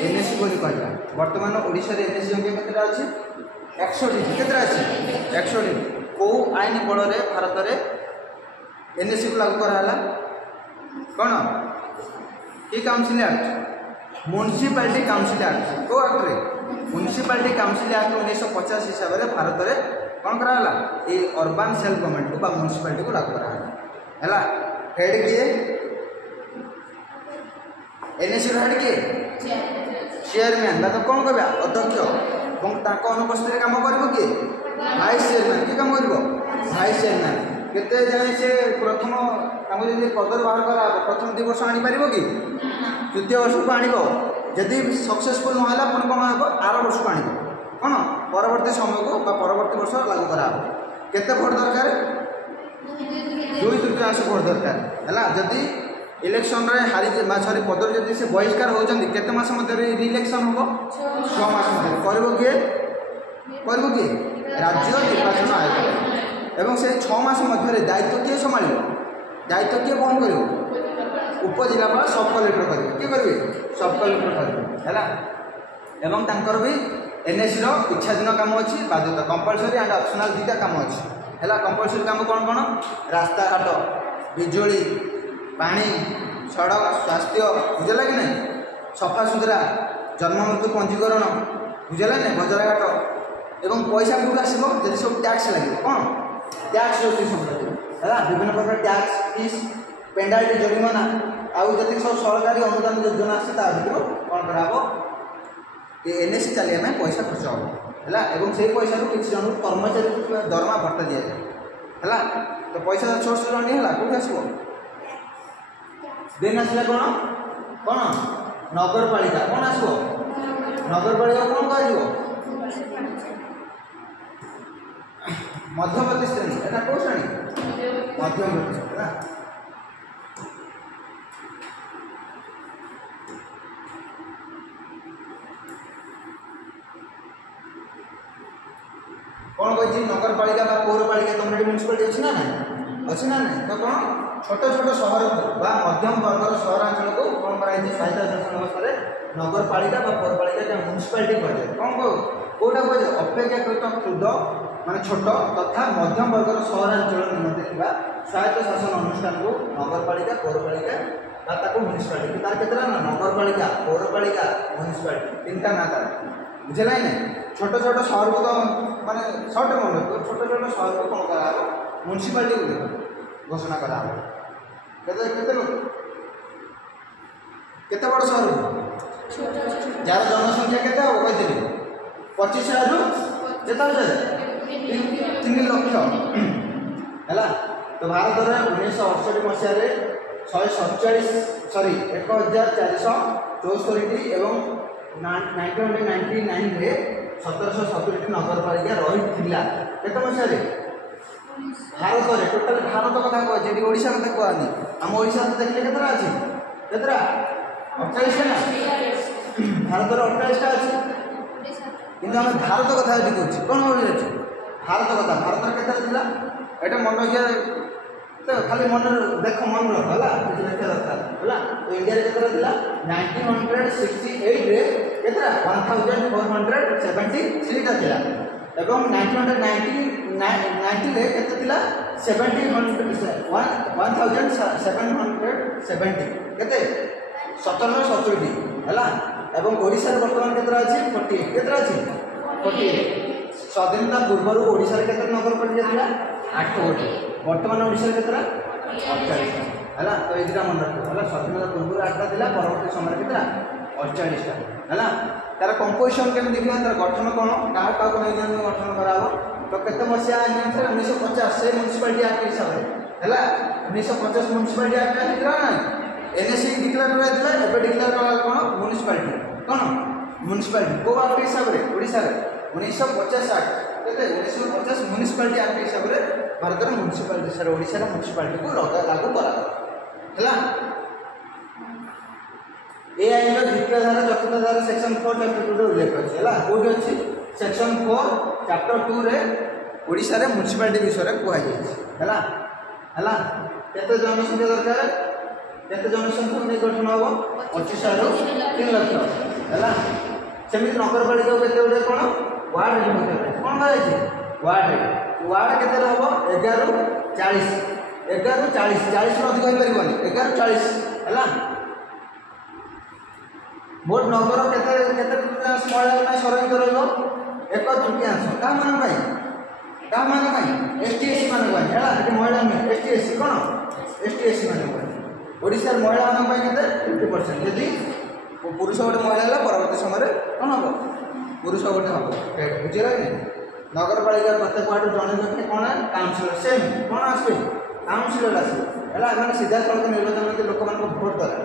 एनएससी कहवा बर्तमान ओडिशा रे एनएससी संख्या केतटा अच्छी 100 केतटा अच्छी 100 कौ आईन बल भारत में एनएससी को लागू कराला कौन कि council act municipality council act कौ एक्ट रे म्युनिसिपालिटी काउंसिल एक्ट 1950 हिसाब से भारत में कौन कराला ये अर्बान सेल्फ गवर्नमेंट को बा म्युनिसिपालिटी को लागू कराला है। हेड किए एनएससी हेड किए चेयरमैन तो कौन कह अध्यक्ष अनुपस्थित काम कर किए भाइस चेयरमैन किए काम कर भाइस चेयरमैन केते जाए से प्रथम जब पदर बाहर करा प्रथम 2 वर्ष आनीपर कि तृतीय वर्ष को आण जदि सक्सेसफुल ना पुणी कौन हम आर वर्ष को आण कौन परवर्ती समय को परवर्ती वर्ष लागू करा केते भोट दरकार 2/3 भोट दरकार है। जदि इलेक्शन रे हारी सरी पदर जदि से बहिष्कार होती केते मास मध्य रिइलेक्शन हम 6 मास मध्य किए राज्य निर्वाचन आयोग एवं से 6 मास मध्य दायित्व किए संभाल दायित्व किए कौन कर उपजिलापाल सब कलेक्टर करेंगे किए करेंगे सब कलेक्टर करेंगे है। एवं तांकर भी एनएससी इच्छाधीन काम अच्छी बाध्यता कंपलसरी एंड ऑप्शनल 2टा काम अच्छी है। कंपलसरी काम कौन कौन रास्ता घाट बिजुली पानी सड़क स्वास्थ्य बुझेगा कि नहीं सफा सुतरा जन्म मृत्यु पंजीकरण बुझेगा नहीं बजार घाट एवं पैसा कौट आसो जब सब टैक्स लगे कौन टैक्स सब है विभिन्न प्रकार टैक्स फीस पेनाल्टी जरिमाना आउ जी सब सरकारी अनुदान योजना आसी भर कौन कराब ये एनएससी चलिए पैसा खर्च हम है से पैसा किसी जन कर्मचारी दरमा भत्ता दि जाए है। तो पैसा सोर्स नहीं है कौट आसो देन आसला कौन कौन नगरपालिका कौन आसो नगरपालिका कौन कह मध्यवर्ती श्रेणी एटा कौ श्रेणी मध्यवर्ती श्रेणी है। कौन कही नगरपालिका पौरपालिका तुम म्यूनिसिपालिटी अच्छी ना नहीं तो कौन छोट छोट सहर को मध्यम वर्गर सहरांचल को कौन कराई स्वायत्त शासन व्यवस्था नगरपालिका पौरपालिका म्यूनिसिपालिटी कह कौन कौटा कह अपेक्षाकृत क्षुद्र माने छोट तथा मध्यम वर्गर सहरांचल निम्ते स्वायत्त शासन अनुष्ठान को नगरपालिका पौरपालिका म्यूनिसिपालिटी तार केतरा ना नगरपालिका पौरपालिका म्यूनिसिपालिटी 3टा ना तार बुझेगा ही नहीं। छोट छोट सहर को तो माने सर्ट मन रखो छोट छोट सहर को कौन करा म्यूनिसिपालिटी को घोषणा करा केते लोग केते बड़ सहर जार जनसंख्या केते हो कहते 25,000 केते 3 लाख है। तो भारत में 1968 मसीह 1474 एवं 1999 रे 1770 नगरपालिका रही केते मसीह भारत में टोटाल भारत कथा कह ओडिशा कथा कहनी आम ओडिशा तो देखले केतरा अछि केतरा 48 ना भारत 48 अच्छी कि आम भारत कथा ये कहूँ कौन भाई भारत कथा भारत केतरा एटा मन रखिया तो खाली मन देख मन रख है देखा दरकार है। तो इंडिया केतरा 1968 रे केतरा 1473 टा थिला एवं 1990 रे केते थिला 1770 केते 1770 है। एवं ओडिशा बर्तमान केतरा अछि 48 केतरा अछि 48 स्वाधीनता पूर्व ओडिशा केतरा नगरपालिका थिला 8 गोटी बर्तमान ओडिशा केतरा 48 है। तो ये दुटा मन रखो है स्वाधीनता पूर्व 8टा थिला परवर्ती समय केतरा 48 टा है। तार कंपोजिशन केम देखिबा तार गठन कोन का नहीं गठन करा तो केते मसिया 1950 से म्युनिसिपालिटी एक्ट हिसाब है 1950 म्युनिसिपालिटी एक्ट हितरा ना एनएससी डिक्लेयर करा दिला एबे डिक्लेयर करा कोन म्युनिसिपालिटी कोन म्युनिसिपालिटी को एक्ट हिसाब रे ओडिसा रे 1950 एक्ट केते 1950 म्युनिसिपालिटी एक्ट हिसाब रे भारत रे म्युनिसिपालिटी सर ओडिसा रे म्युनिसिपालिटी को लागू करा है। ए आईन द्वितीय धारा चतुर्थ धारा सेक्शन 4 चैप्टर 2 रे उल्लेख अछि है कोड अछि सेक्शन 4 चैप्टर 2 रे ओडिसा रे म्युनिसिपालिटी विषय रे कहै छै है केते जनसंख्या दरकार केते जनसंख्या नै गठन हो 25,000 3 लाख है। सेमिति नगरपालिका केते उडे कोन वार्ड रे कोन कहै छै वार्ड केते रहबो 11 ରୁ 40 11 ରୁ 40 40 ରୁ अधिक होई परिबनी 11 ରୁ 40 है। मोट नगर केते केते तृतीयांश महिला संरक्षित रहिबो 1/3 का मान भाई क्या मान एस टी एस सी मान है महिला नुहे एस टी एस सी कौन एस टी एस सी मान ओडिशा महिला मान 50% जदि पुरुष गोटे महिला है परवर्त समय कौन हम पुरुष गोटे हम बुझे नगर पालिका प्रत्येक वार्ड जड़े व्यक्ति कौन है काउनसिलर सेम कौन आसवे काउनसिलर आसवे सीधा सड़क निर्वाचन होती लोक मान भोट द्वारा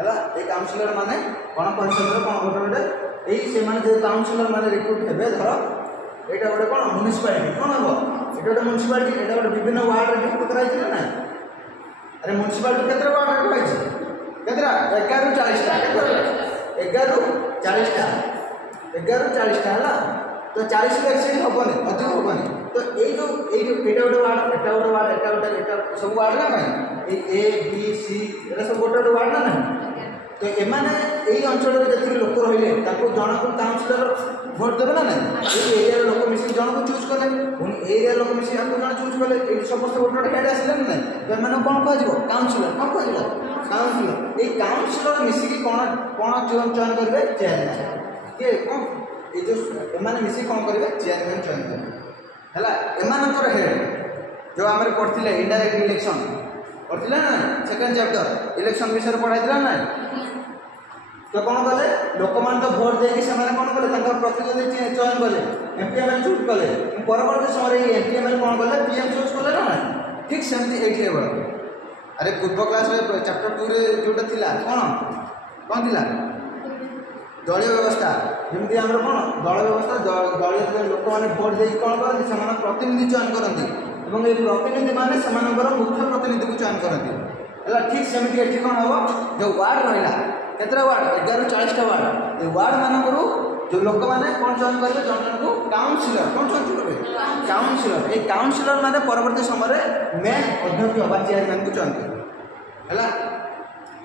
है ये काउनसिलर मैंने गण परिषद कौन गोटे गोटे यही जो काउनसिलर मैंने रिक्रुट हे धर यहाँ गोटे कौन म्यूनिसिपालिटी कौन हम ये गोटे म्यूनिसिपालिटी यहाँ गोटे विभिन्न वार्ड विभक्त कराई ना अरे म्यूनिसिपालिटी केते वार्ड रखाई केतरा 11 40टा 11 है तो 40 एक्सचेंज हेनी अधिक हेनी तो ये गोटे वार्ड एटा गोटे वार्ड एटा गोटे सब वार्ड ना भाई ए बी सी ये सब गोटे गोटे वार्ड ना ना तो एमाने यही अंचल जितने लोक रही जन को काउनसिलर भोट देवे ना ना ये एरिया लोक मिसिक जन को चूज कले एरिया लोक मिसिक आपको जन चूज कले समस्त गोटे गोटे हेड आसे ना तो एम कौन कह काउनसिलर कौन कह काउनसिलर ये काउनसिलर मिसिक कौन कौन चयन करेंगे चेयरमैन किए कौन ये जो एम मिसिक कौन करेंगे चेयरमैन चयन करेंगे है एमर हेड जो आम पढ़ते इनडायरेक्ट इलेक्शन पढ़ते ना सेकेंड चैप्टर इलेक्शन विषय पढ़ाई ना तो कौन कले लोक मान तो भोट देकी से कौन कले प्रतिनिधि चयन कले एमपी एम एल चूज कले परवर्त समय एमपी एम एल कौन कले पीएम चूज कले ना ठीक सेमती ये अरे पूर्व क्लास चैप्टर 2 जोटा थिला कौन थिला दलीय व्यवस्था जमी आम कौन दल व्यवस्था दलीय लोक मैंने भोट दे कौन करते से प्रतिनिधि चयन करती और ये प्रतिनिधि मैंने मुख्य प्रतिनिधि को चयन करती है ठीक सेमती ये कौन हम जो वार्ड रहा केतरा वार्ड 11 40टा वार्ड ये वार्ड मानक जो लोक मैंने कौन चयन करेंगे जन जन को काउनसिलर कौन चयन करेंगे काउनसिलर ये काउनसिलर मैंने परवर्त समय मेन अध्यक्ष चेयरमैन को चयन करेंगे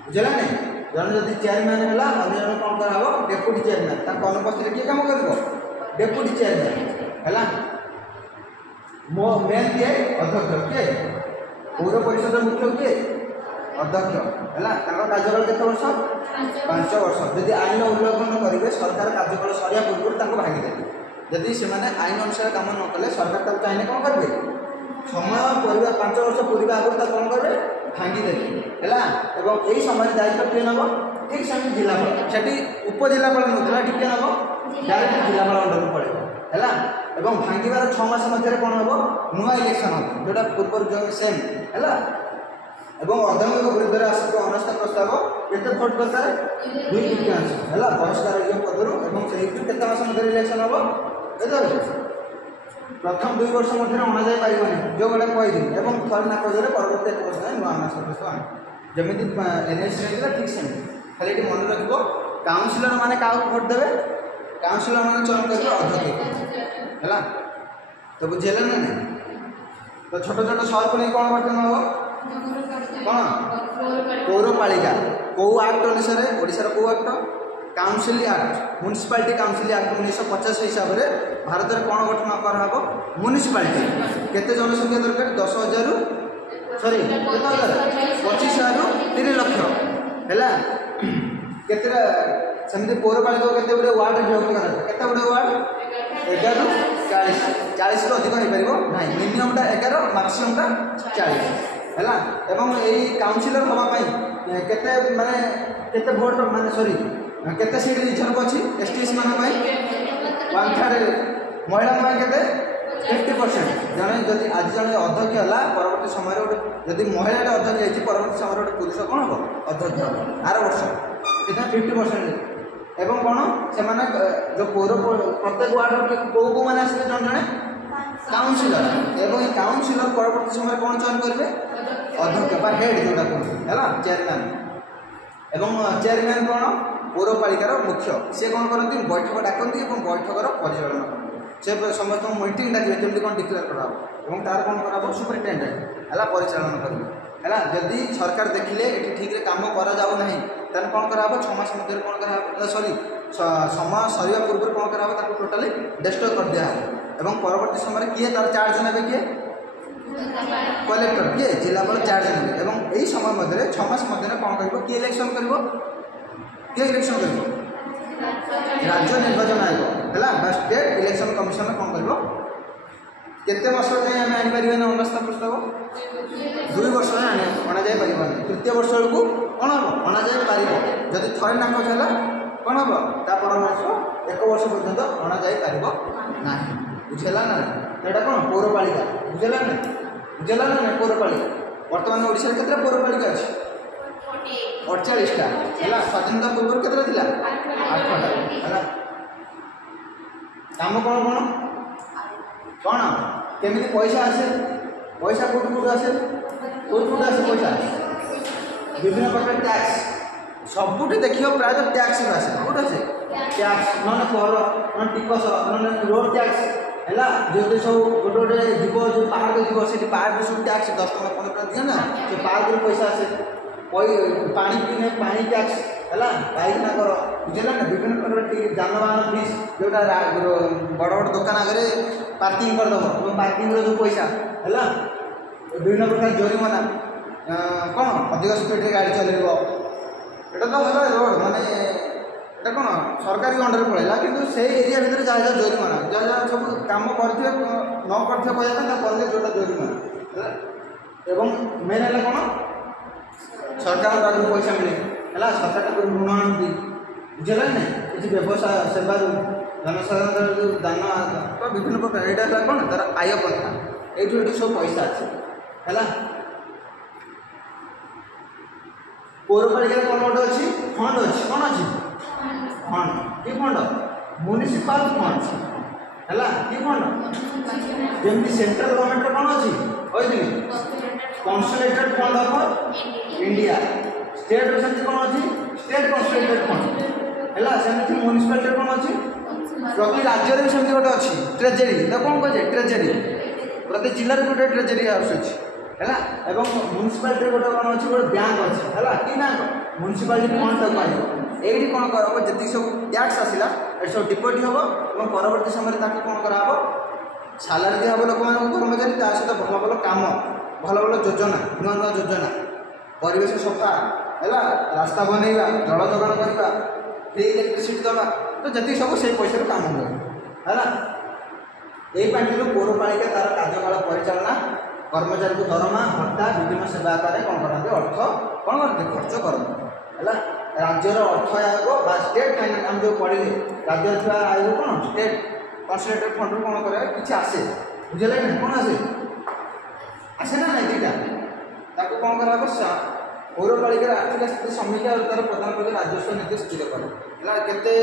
बुझेगा नहीं जन जब चेयरमैन है अन्य जन कौन कराव डेप्यूटी चेयरमैन अनुपस्थित किए कम कर डेप्यूटी चेयरमैन है मेन किए अध्यक्ष किए पौर परिषद मुख्य किए अध्यक्ष है कार्यकाल केत वर्ष 5 वर्ष जदि आईन उल्लंघन करेंगे सरकार कार्यकाल सरिया पूर्व भांगिदेवे जदि से आईन अनुसार कम न कले सरकार चाहिए कौन करेंगे समय पूरा 5 वर्ष पूर्व आगे कौन करेंगे भांगिदेवे है यही समय दायित्व किए नब ठीक से जिलापाल से उपजिलापाल ना किए नब डायरेक्ट जिलापाल अंडर पड़े है भांगार 6 मास मध्य कौन हम नुआ इलेक्शन हम जोटा पूर्व जो सेम है अध्यक्ष विरुद्ध में आस अनास्था प्रस्ताव केते भोट करता है 2/3 है बहिष्कार पदर के मास मध्य इलेक्शन हम प्रथम 2 वर्ष मध्य अणा जापर जो गोटे कही थर ना कहे परवर्त 1 वर्ष नुआ अनास्था प्रस्ताव जमी एनएस ठीक से खाली ये मन रख काउनसिलर मैंने क्या भोट देवे काउनसिलर मैंने चयन करेंगे अध्यक्ष है तो बुझेगा ना नहीं तो छोट छोट सहर को नहीं कौन गठन हम कौन पौरपालिका कौ आक्ट अनुसार ओडिशार कौ act council act municipality council act 1950 हिसाब से भारत में कौन गठन कर म्यूनिसिपालिटी केते जनसंख्या दरकार 10,000 सॉरी 25,000 3 लाख है केते सेमती पौरपालिका केते गुड़े वार्ड विभक्त करा केते गुड़े वार्ड 11 40 रू अधिक हो पार ना मिनिममटा 11 मैक्सिममटा 40 है यही काउनसिलर हाँपाई केते माने केते भोट माने सॉरी केते सीट रिजर्व अच्छी एस टी एस मान 1/3 महिला केते 50% जड़े जदि आज जड़े अध्यक्ष है परवर्त समय जदि महिला अध्यक्ष है परवर्त समय गोटे पुरुष कौन हम अध्यक्ष हम आर वर्ष कितना 50% एवं कौन से जो पौर प्रत्येक वार्ड कौ कौ मैंने आसवे जन जड़े काउनसिलर एवं काउनसिलर परवर्त समय कौन चयन करेंगे अध्यक्ष हेड जोटा कहते है चेयरमैन एवं चेयरमैन कौन पौरपालिकार मुख्य सी कौन करती बैठक डाकती और बैठकर परिचालन करते से समस्त मीटिंग डाके केमती कौन डिक्लेयर कराव तार कौन कर सुपरिटेडेंट है परिचालन करेंगे है जदि सरकार देखिले ये ठीक कम करा कौन करा 6 मास मध्य कौन करा सॉरी समय सरिया पूर्व कौन करा टोटाली डिस्ट्रॉय कर दिया एवं परवर्ती समय किए तार चार्ज ने किए कलेक्टर किए जिलापाल चार्ज ने यही समय मध्य 6 मास मध्य कौन कर किए इलेक्शन कर इलेक्शन कर राज्य निर्वाचन आयोग है स्टेट इलेक्शन कमिशन कौन कर केते वर्ष जाए आम आनीपारे अनास्था पुस्तक 2 वर्ष जाए अणा जाए पार तृतीय वर्ष बेलू कौन हम अणा जाए पार जदि थरे नाकच है कौन हम तापर वर्ष 1 वर्ष पर्यंत अणा जाए पार ना बुझेगा ना यहाँ कौन पौरपालिका बुझेगा ना बुझेगा ना पौरपालिका बर्तमान ओडिशा केतटा पौरपालिका अच्छी 48टा है स्वाधीनता पूर्व के 8टा है काम कौन कौन कौन केमी पैसा आसे पैसा कौट आसे कौट आसे पैसा विभिन्न प्रकार टैक्स सबुठ देखिए प्रायः टैक्स आसे कौट आसे टैक्स ना कर ना टिकस ना रोड टैक्स है जो सब गोटे गोटे जीव जो पार्क जीव से पार्क सब टैक्स 10 टका 15 टका दिए ना से पार्क पैसा आसे पानी पीने पानी टैक्स है पाइखना कर बुझेगा ना विभिन्न प्रकार जानवाहन फीस जोटा बड़ बड़ दुकान आगे पार्किंग करदेव पार्किंग जो पैसा है विभिन्न प्रकार जोरिमाना कौन अधिक स्पीड गाड़ी चल यहाँ तो है रोड माने कौन सरकारी अंडर पड़ेगा कि से एरिया भितर जहाँ जहाँ जोरिमाना जहाँ जहाँ सब कम करते न करते कहते जोटा जोरिमाना एवं मेन है कौन सरकार पाखु पैसा मिले है सरकार ऋण आनती बुझेगा ना किसी व्यवसाय सेवा जनसाधारण जो दान तो विभिन्न प्रकार यहाँ है कौन तार आय पंथा ये सब पैसा अच्छे है पौरपालिका कौन गोटे अच्छी फंड अच्छी कौन अच्छी फंड कि फंड म्युनिसिपाल फंड है कि फंड जमी सेंट्रल गवर्नमेंट कौन अच्छी कही consolidated fund of India state से कौन अच्छी स्टेट कंसोलिडेटेड फंड है सेमती म्युनिसिपालिटी कौन अच्छी प्रति राज्य में सेमती गोटे अच्छी ट्रेजेरी तो कौन कहे ट्रेजेरी प्रति जिले गोटे ट्रेजेरी हाउस अच्छी है एवं म्युनिसिपालिटी गोटे कौन अच्छी गोटे बैंक अच्छी है कि बैंक म्युनिसिपालिटी फंड तक पाइब ये कौन कर जी सब टैक्स आसला ये सब डिपोजिट हम और परवर्ती समय कौन कराब सालारी दिहब लोक कर्मचारी ता सहित भल भल काम भल भल योजना नुआ नुआ योजना परिवेश सफा है रास्ता बनइबा जल जोगाण करवा फ्री इलेक्ट्रिसिटी दवा तो जी सब से पैसा काम हुए है यही पार्टी पौरपालिका तार कार्यकाल परिचालना कर्मचारी को दरमा भत्ता विभिन्न सेवा आकार कौन करते अर्थ कौन करते खर्च करते है राज्यर अर्थ आयोग स्टेट फाइनान्स आम जो पढ़े राज्य आयोग कौन स्टेट कंसोलिडेटेड फंड कौन कर कि आसे बुझे ना कौन आसे ना ना दुईटा कौन कर पौरपालिकार आर्थिक स्थिति समीक्षा और तार प्रदान कर राजस्व नीति स्थिर करे केते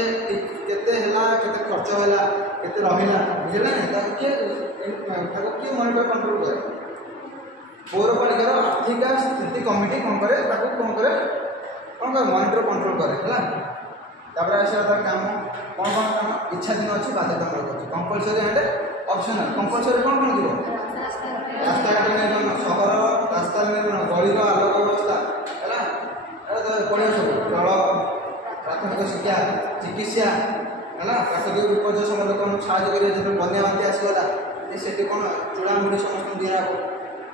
खर्च है केते रहा बुझे ना किए मॉनिटर कंट्रोल करे पौरपालिकार आर्थिक स्थिति कमिटी कौन करे कौन करे मॉनिटर कंट्रोल करे है आसा तार काम कौन कौन काम इच्छाधीन अच्छी बाध्यतामूलक अच्छी कंपलसरी एंड ऑप्शनल कंपलसरी कौन कौन थी रास्ताघाट निर्माण सहर रास्ता निर्माण गलिर आलोक व्यवस्था है पड़े सब जल प्राथमिक शिक्षा चिकित्सा है प्राकृतिक विपर्य समय लोक साहय कर बन्या बांति आसगला से कौन चूड़ामुड़ी समस्त दिहब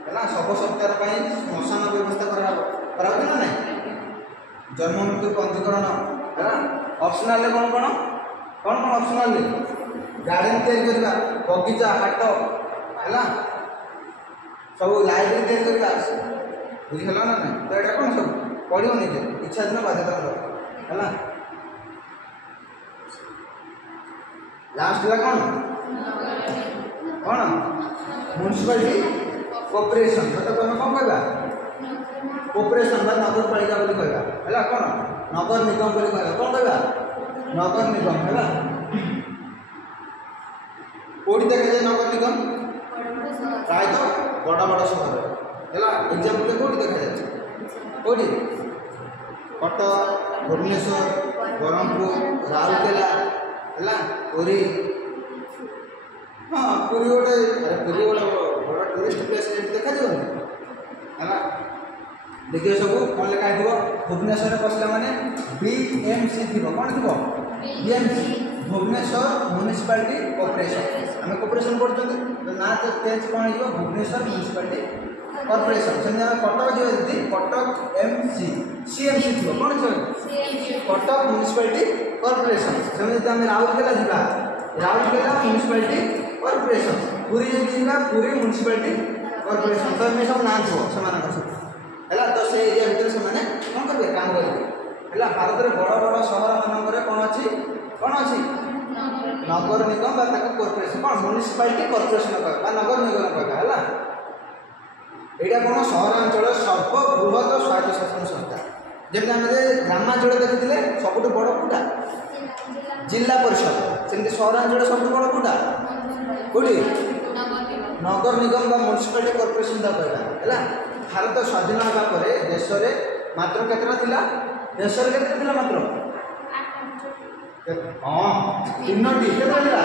है शव सत्कार श्मशान व्यवस्था करा ना ना जन्म मृत्यु पंजीकरण है ऑप्शनल कौन कौन कौन कौन ऑप्शनल गार्डन तैयारी करवा बगीचा हाट है सब लाइब्रेरी तैयारी करवा बुझेगा ना तो यहाँ कौन सब पढ़ो निजे इच्छाधीन बाध्यतामूलक है लास्ट है कौन कौन म्युनिसिपालिटी कॉर्पोरेशन तो तुम कौन कहवा कॉर्पोरेशन नगरपालिका बोली कहवा है कौन नगर निगम बोली कहवा कौन कहवा नगर निगम है कौटी देखा जाए नगर निगम प्रायतः बड़ बड़ सहर है एग्जाम्पल कौटी देखा जाए कौटी कटक भुवनेश्वर ब्रह्मपुर राउरकेला है पुरी हाँ पुरी गोटे पुरी गोटे बड़ा टूरिस्ट प्लेस देखा है देखिए सब कौन लिखाई थो भुवनेश्वर पशिला माने बीएमसी थी कौन थी बीएमसी भुवनेश्वर म्युनिसिपालिटी कॉर्पोरेशन आम कॉर्पोरेशन कर ना चेंज कौन हो भुवनेश्वर म्युनिसिपालिटी कॉर्पोरेशन से कटक जो दीदी कटक एमसी सीएमसी थी कौन थी कटक म्युनिसिपालिटी कॉर्पोरेशन से आम राउरकेला जा राउरकेला म्युनिसिपालिटी कॉर्पोरेशन पुरी जिला पुरी म्युनिसिपालिटी कॉर्पोरेशन तो ये सब ना थो से है तो से एरिया भितर से कौन करेंगे काम करेंगे है भारत में बड़ बड़ सहर मानक कौन अच्छी नगर निगम कॉर्पोरेशन कौन म्युनिसिपालिटी कॉर्पोरेशन कह नगर निगम कह है यहाँ कौन सहरांचल सर्वबृहत स्वायत्त शासन संस्था जमी आम ग्रामांचल देखुले सबुठ बड़ कोटा जिला परिषद सेमती सहरांचल सब बड़ कोटा कौटी नगर निगम बा म्युनिसिपालिटी कॉर्पोरेशन कहला है भारत स्वाधीन होगा देश में मात्र केतटा थिला देश में केतटा थिला मात्र हाँ तीनोटी केतटा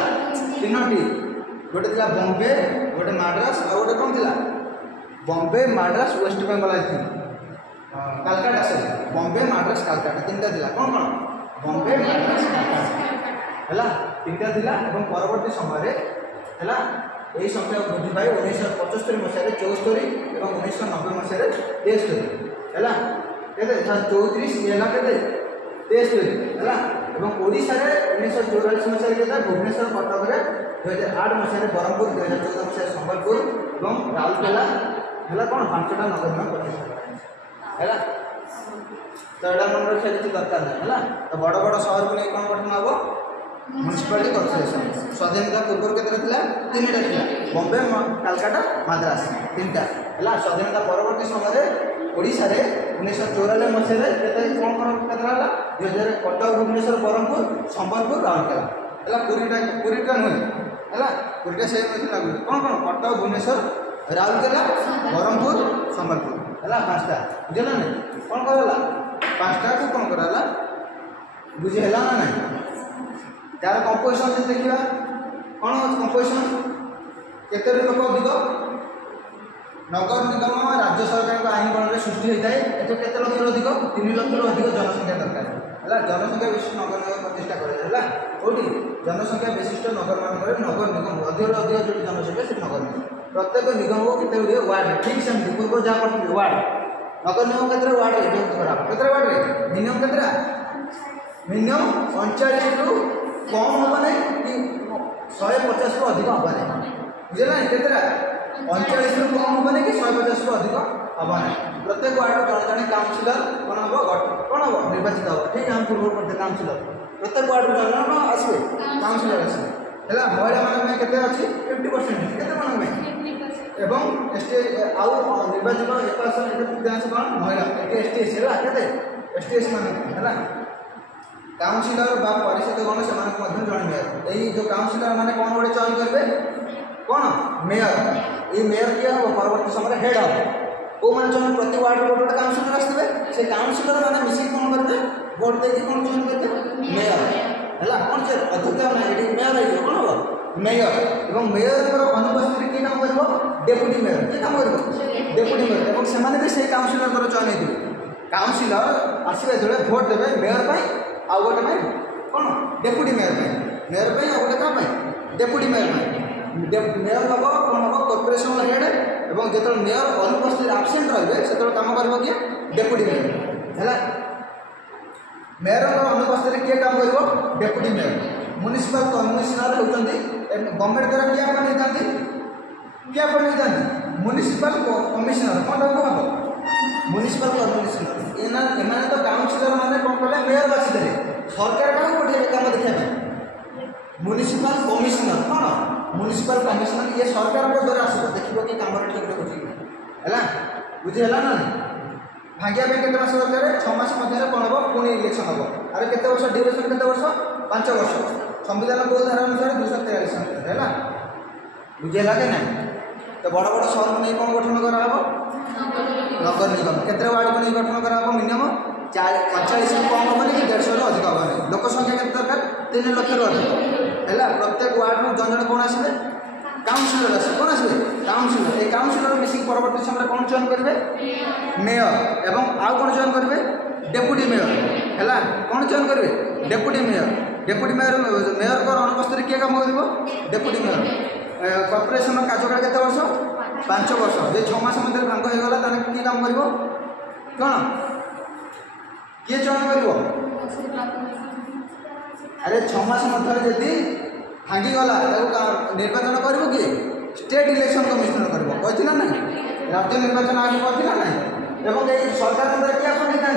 तीनोटी गोटे थिला बॉम्बे गोटे मद्रास और गोटे कौन थिला बॉम्बे मद्रास वेस्ट बेंगल आई थिंक कलकाटा से बॉम्बे मद्रास कलकाटा तीन थिला कौन कौन बॉम्बे मद्रास कलकाटा है तीन थिला एवं परवर्ती समय है यही संख्या वृद्धि पाई 1975 मसीह 74 और 1990 मसीह 63 है के 34 ये के 63 है ओडिशा 1944 मसीह के भुवनेश्वर कटक 2008 मसीह ब्रह्मपुर 2014 मसीह संबलपुर और राउरकेला है कौन 5टा नगर निगम प्रतिष्ठा है तो यहाँ मन रखा किसी दरकार नहीं है तो बड़ बड़ सहर को नहीं कौन गठन हम म्युनिसिपालिटी कॉर्पोरेशन स्वाधीनता पूर्व के तीन टा बॉम्बे कलकाटा मद्रास तीन टा है स्वाधीनता परवर्ती समय ओडिशा 1994 मसीह कौन कौन केतरा 2000 कटक भुवनेश्वर ब्रह्मपुर संबलपुर राउरकेला है पुरीटा नुहे है पुरीटा से कौन कौन कटक भुवनेश्वर राउरकेला ब्रह्मपुर संबलपुर है 5टा बुझेगा नहीं कौन कराला 5टा को कौन कराला बुझेगा ना नहीं यार कंपोजिशन से देखा कौन कंपोजिशन केते लोक अधिक नगर निगम राज्य सरकार आईन बल सृष्टि होता है ये केते लक्ष अधिक 3 लक्ष अधिक जनसंख्या दरकार है जनसंख्या विशिष्ट नगर निगम प्रतिष्ठा कराए कौटी जनसंख्या विशिष्ट नगर मानक नगर निगम अधिक अधिक जो जनसंख्या से नगर निगम प्रत्येक निगम को केते गुड़े वार्ड ठीक सेमती पूर्व जहाँ पढ़ते वार्ड नगर निगम केते वार्ड केते वार्ड मिनिमम केते मिनिमम 39 रु कम हम ना कि 150 रु अधिक हम ना बुझे केतरा 39 रु कम हम ना कि 150 रु अधिक हम ना प्रत्येक वार्ड जन जन काउंसिलर कौन हम निर्वाचित हम ठीक हम पूर्व करते काउंसिलर प्रत्येक वार्ड जन जन आसवे काउंसिलर आसवे है महिला मान के 50% केते मान एवं एसटी आउ निर्वाचित अधिकांश कौन महिला एसटी एस है एसटी एस मान है काउंसिलर बा परिषद गण से जन मेयर यही जो काउंसिलर मैंने कौन गोटे चयन करेंगे कौन मेयर ये मेयर किए हम परवर्ती समय हेड हम वो मैंने चयन प्रति वार्ड गोटे गोटे काउंसिलर आसते से काउंसिलर मैंने मिसिक कौन करेंगे भोट देती कौन चयन करेंगे मेयर है कौन से अध्यक्ष ना ये मेयर है कौन हम मेयर और मेयर अनुपस्थित किए काम कर डेप्यूटी मेयर किए काम कर डेप्यूटी मेयर और से काउंसिलर चयन होते काउंसिलर आसवे जो भोट देवे मेयर आउ गोटे कौन डेप्यूटी मेयर मेयर आउ गोटे क्या डेप्यूटी मेयर मेयर हम कौन हम कॉर्पोरेशन हेड और जो मेयर अनुपस्थित आबसेंट रही से कम कर किए डेप्यूटी मेयर है मेयर अनुपस्थित किए काम कर डेप्यूटी मेयर म्युनिसिपल कमिशनर होती गवर्नमेंट द्वारा किए अपनी किए अपनी म्युनिसिपल कमिशनर कौन हम म्युनिसिपल कमिशनर एम तो काउंसिलर मैंने कौन कले मेयर बाछी सरकार क्या पठे कम देखा म्युनिसिपल कमिशनर कौन म्युनिसिपल कमिशनर ये सरकार द्वारा आस देखो कि कम ठीक हो बुझे है ना भांगिया के मास दरकार 6 मास मध्य कौन हम पुणी इलेक्शन हम अरे केते वर्ष ड्यूरेशन केते वर्ष 5 वर्ष संविधान को धारा अनुसार 243 है बुझे लगे ना तो बड़ बड़ सहर को नहीं कौन गठन करा नगर निगम केते वार्ड को नहीं गठन करा मिनिमम 45 रु कम हम कि 150 रु अधिक हम लोक संख्या के दरकार 3 लाख रु अधिक है प्रत्येक वार्ड में जन जन कौन आसवे काउंसिलर आसवे कौन आसवे काउंसिलर ये काउंसिलर मिसिक परवर्ती समय कौन चयन करेंगे मेयर एवं आउ कौन चयन करेंगे डेप्यूटी मेयर है कौन चयन करेंगे डेप्यूटी मेयर मेयर को अनुपस्थित किए काम कर डेप्यूटी मेयर कॉर्पोरेशन कार्यकाल केते वर्ष 5 वर्ष जो 6 मास मध्य भांग होगला किए काम कर कौन किए चयन कर अरे 6 मास मध्य जदि भांगीगला निर्वाचन कर किए स्टेट इलेक्शन कमिशनर करब कहला ना राज्य निर्वाचन आयोग कहला ना एवं ये सरकार अंदर क्या चलता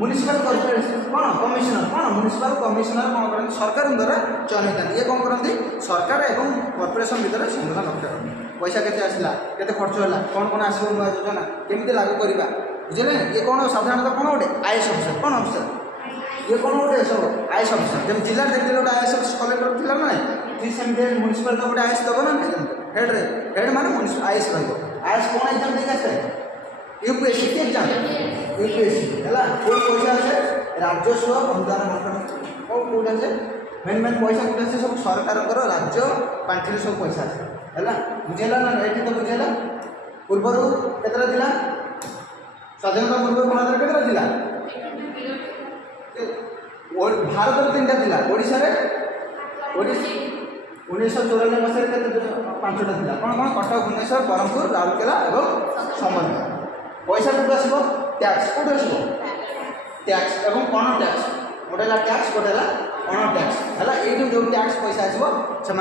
म्युनिसिपल कॉर्पोरेशन कौन कमिशनर कौन म्युनिसिपल कमिशनर कौन करते सरकार द्वारा चयनित ये कौन करती सरकार एवं कॉर्पोरेशन भितर संबंध रक्षा करते पैसा केते आसला केते खर्च होला कौन आसो नुआ योजना केमिति लागू करवा बुझे ये कौन साधारणतः कौन गोटे आईएएस अफिसर कौन अफिसर ये कौन गोटे सब आईएएस अफिसर जब जिला देखते गोटे आईएएस अफिसर कलेक्टर थी ना ठीक सेमती म्युनिसिपल गोटे आईएएस दब ना हेड माने आईएएस आईएएस कौन एग्जाम देके आसे यूपीएससी की एग्जाम यूपीएससी है कोई पैसा आसे राजस्व अनुदान कौन आसे मेन पैसा कौन आसे सब सरकार राज्य पांठि सब पैसा आसे है बुझेगा ना ये तो बुझेगा पूर्वर केतरा जिला स्वाधीनता पूर्व भारत में केतरा जिला भारत में 3टा जिला ओडिशा रे 1994 मसीह के 5टा जिला कौन कौन कटक भुवनेश्वर ब्रह्मपुर राउरकेला और संबलपुर पैसा कौट आसो टैक्स कौट आसो टैक्स और कौन टैक्स गोटे टैक्स गोटे अण टैक्स है ये जो टैक्स पैसा आसो से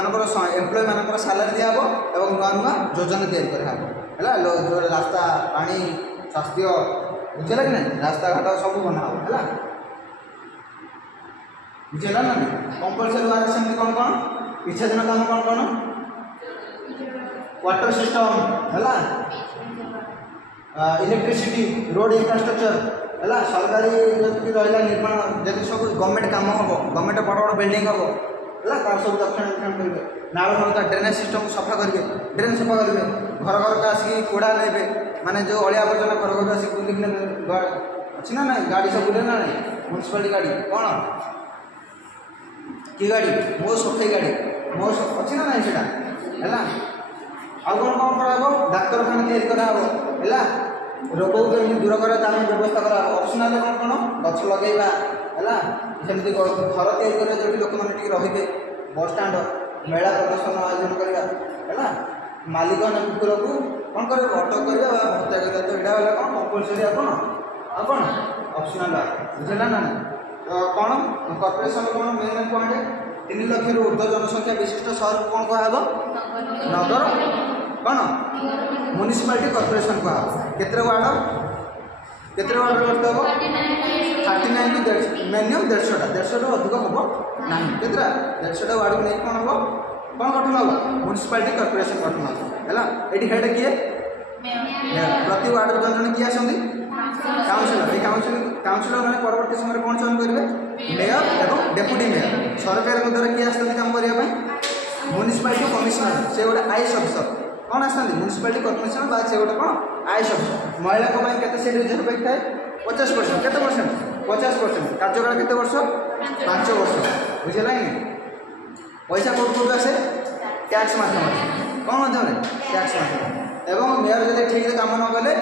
एम्प्लॉय मान सालारी दिहब और नुआ नुआ योजना तैयारी कराब है जो रास्ता पानी स्वास्थ्य बुझेगा कि नहीं रास्ता घाट सब बनाब है बुझेगा ना कंपलसरी वायर सेमती कौन कौन इच्छाधीन काम कौन कौन वाटर सिस्टम है इलेक्ट्रिसिटी रोड इंफ्रास्ट्रक्चर है सरकारी जी रहा निर्माण जब सब गवर्नमेंट काम हम गवर्नमेंट बड़ बड़ बिल्डिंग हम है तार सब दक्षिण करेंगे नाल नलका ड्रेनेज सिस्टम सफा करेंगे ड्रेन सफा करेंगे घर घर का आसिक कूड़ा नेबे माने जो अलिया आवर्जना घर घर आसिक बुलिक अच्छी ना ना गाड़ी सब बुले ना नहीं म्युनिसिपालिटी गाड़ी कौन की गाड़ी मो सफाई गाड़ी मो अच्छी ना ना सीटा है आउ कौन कौन कराब डाक्तरखाना तैयारी कराब है रोग को केमी दूर करा व्यवस्था करा ऑप्शनल कौन कौन गछ लगेगा है सेमती घर तैयारी करा जो लोक मैंने रे बस स्टाण मेला प्रदर्शन आयोजन करवा है मालिक ने कुकुर को कौन कर अटक करवा हत्या करवा तो यहाँ है कौन कंपलसरी कौन ऑप्शनल बुझेगा ना कौन कॉर्पोरेशन कौन मेन मेन पॉइंट 3 लाख रु ऊर्ध्व जनसंख्या विशिष्ट सहर को कौन कहब नगर कौन म्युनिसिपालिटी कॉर्पोरेशन कहब केतरे वार्ड हम 39 टू मिनिमम 150 रु अधिक हम ना केतरा 150 वार्ड को नहीं कौन हम कौन गठन हम म्युनिसिपालिटी कॉर्पोरेशन गठन हम है ये हेड किए प्रति वार्ड जन किए आसती काउंसिलर ये काउंसिलर मैंने परवर्ती समय कौन चयन करेंगे मेयर और डेप्यूटी मेयर सरकार द्वारा किए आसती काम करने म्युनिसिपालिटी कमिशनर से गोटे आईएएस अफिसर कौन आसती म्युनिसिपालिटी कमिशनर बा से गोटे कौन आईएएस अफिसर महिला के रिजर्व थाए 50% केते परसेंट 50% कार्यकाल केते वर्ष 5 वर्ष बुझेगा कि पैसा कौट आसे टैक्स माध्यम कौन माध्यम टैक्स माध्यम एवं मेयर जब ठीक से काम न कले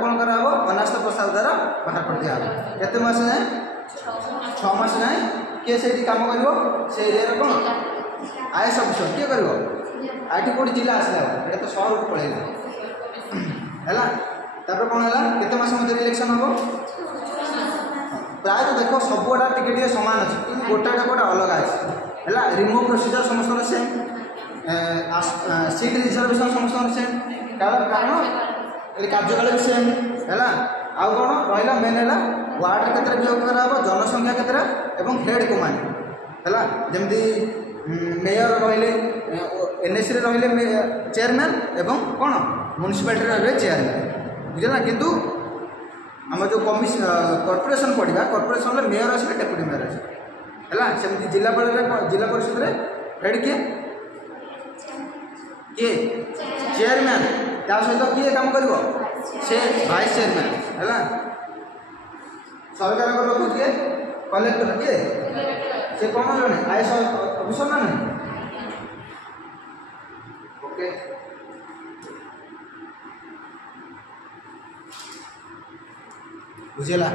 कौन कराब अनास्था प्रस्ताव द्वारा बाहर कर दिया केते मास जाए 6 मास जाए किए से काम कर एरिया कौन आईएएस अफिसर किए कर आईटी कौटी जिला आसला ये तो सहर को पड़ेगा है तापर कौन है केते मास मध्य इलेक्शन हम प्राय तो देख सबुटा टे सामान अच्छे कि गोटा गोटा अलग अच्छे है रिमूव प्रोसीजर समस्त सेम सीट रिजर्वेशन समस्त सेम कारण कार्यकाल भी सेम है आउ कौन रहा मेन है वार्ड के विभाग कराब जनसंख्या के हेड कमांड है जमी मेयर रही एनएसी रही चेयरमैन एवं कौन म्युनिसिपालिटी रही चेयरमैन बुझे किंतु आम जो कॉर्पोरेशन पढ़ा कॉर्पोरेशन मेयर आसे डेप्यूटी मेयर आसे है सेमती जिला परिषद में हेड किए चेयरमैन ता सहित किए काम कर से वाइस चेयरमैन है सरकार लोक किए कलेक्टर किए से कौन जन आईएएस अफिसर ना नहीं ओके बुझेगा।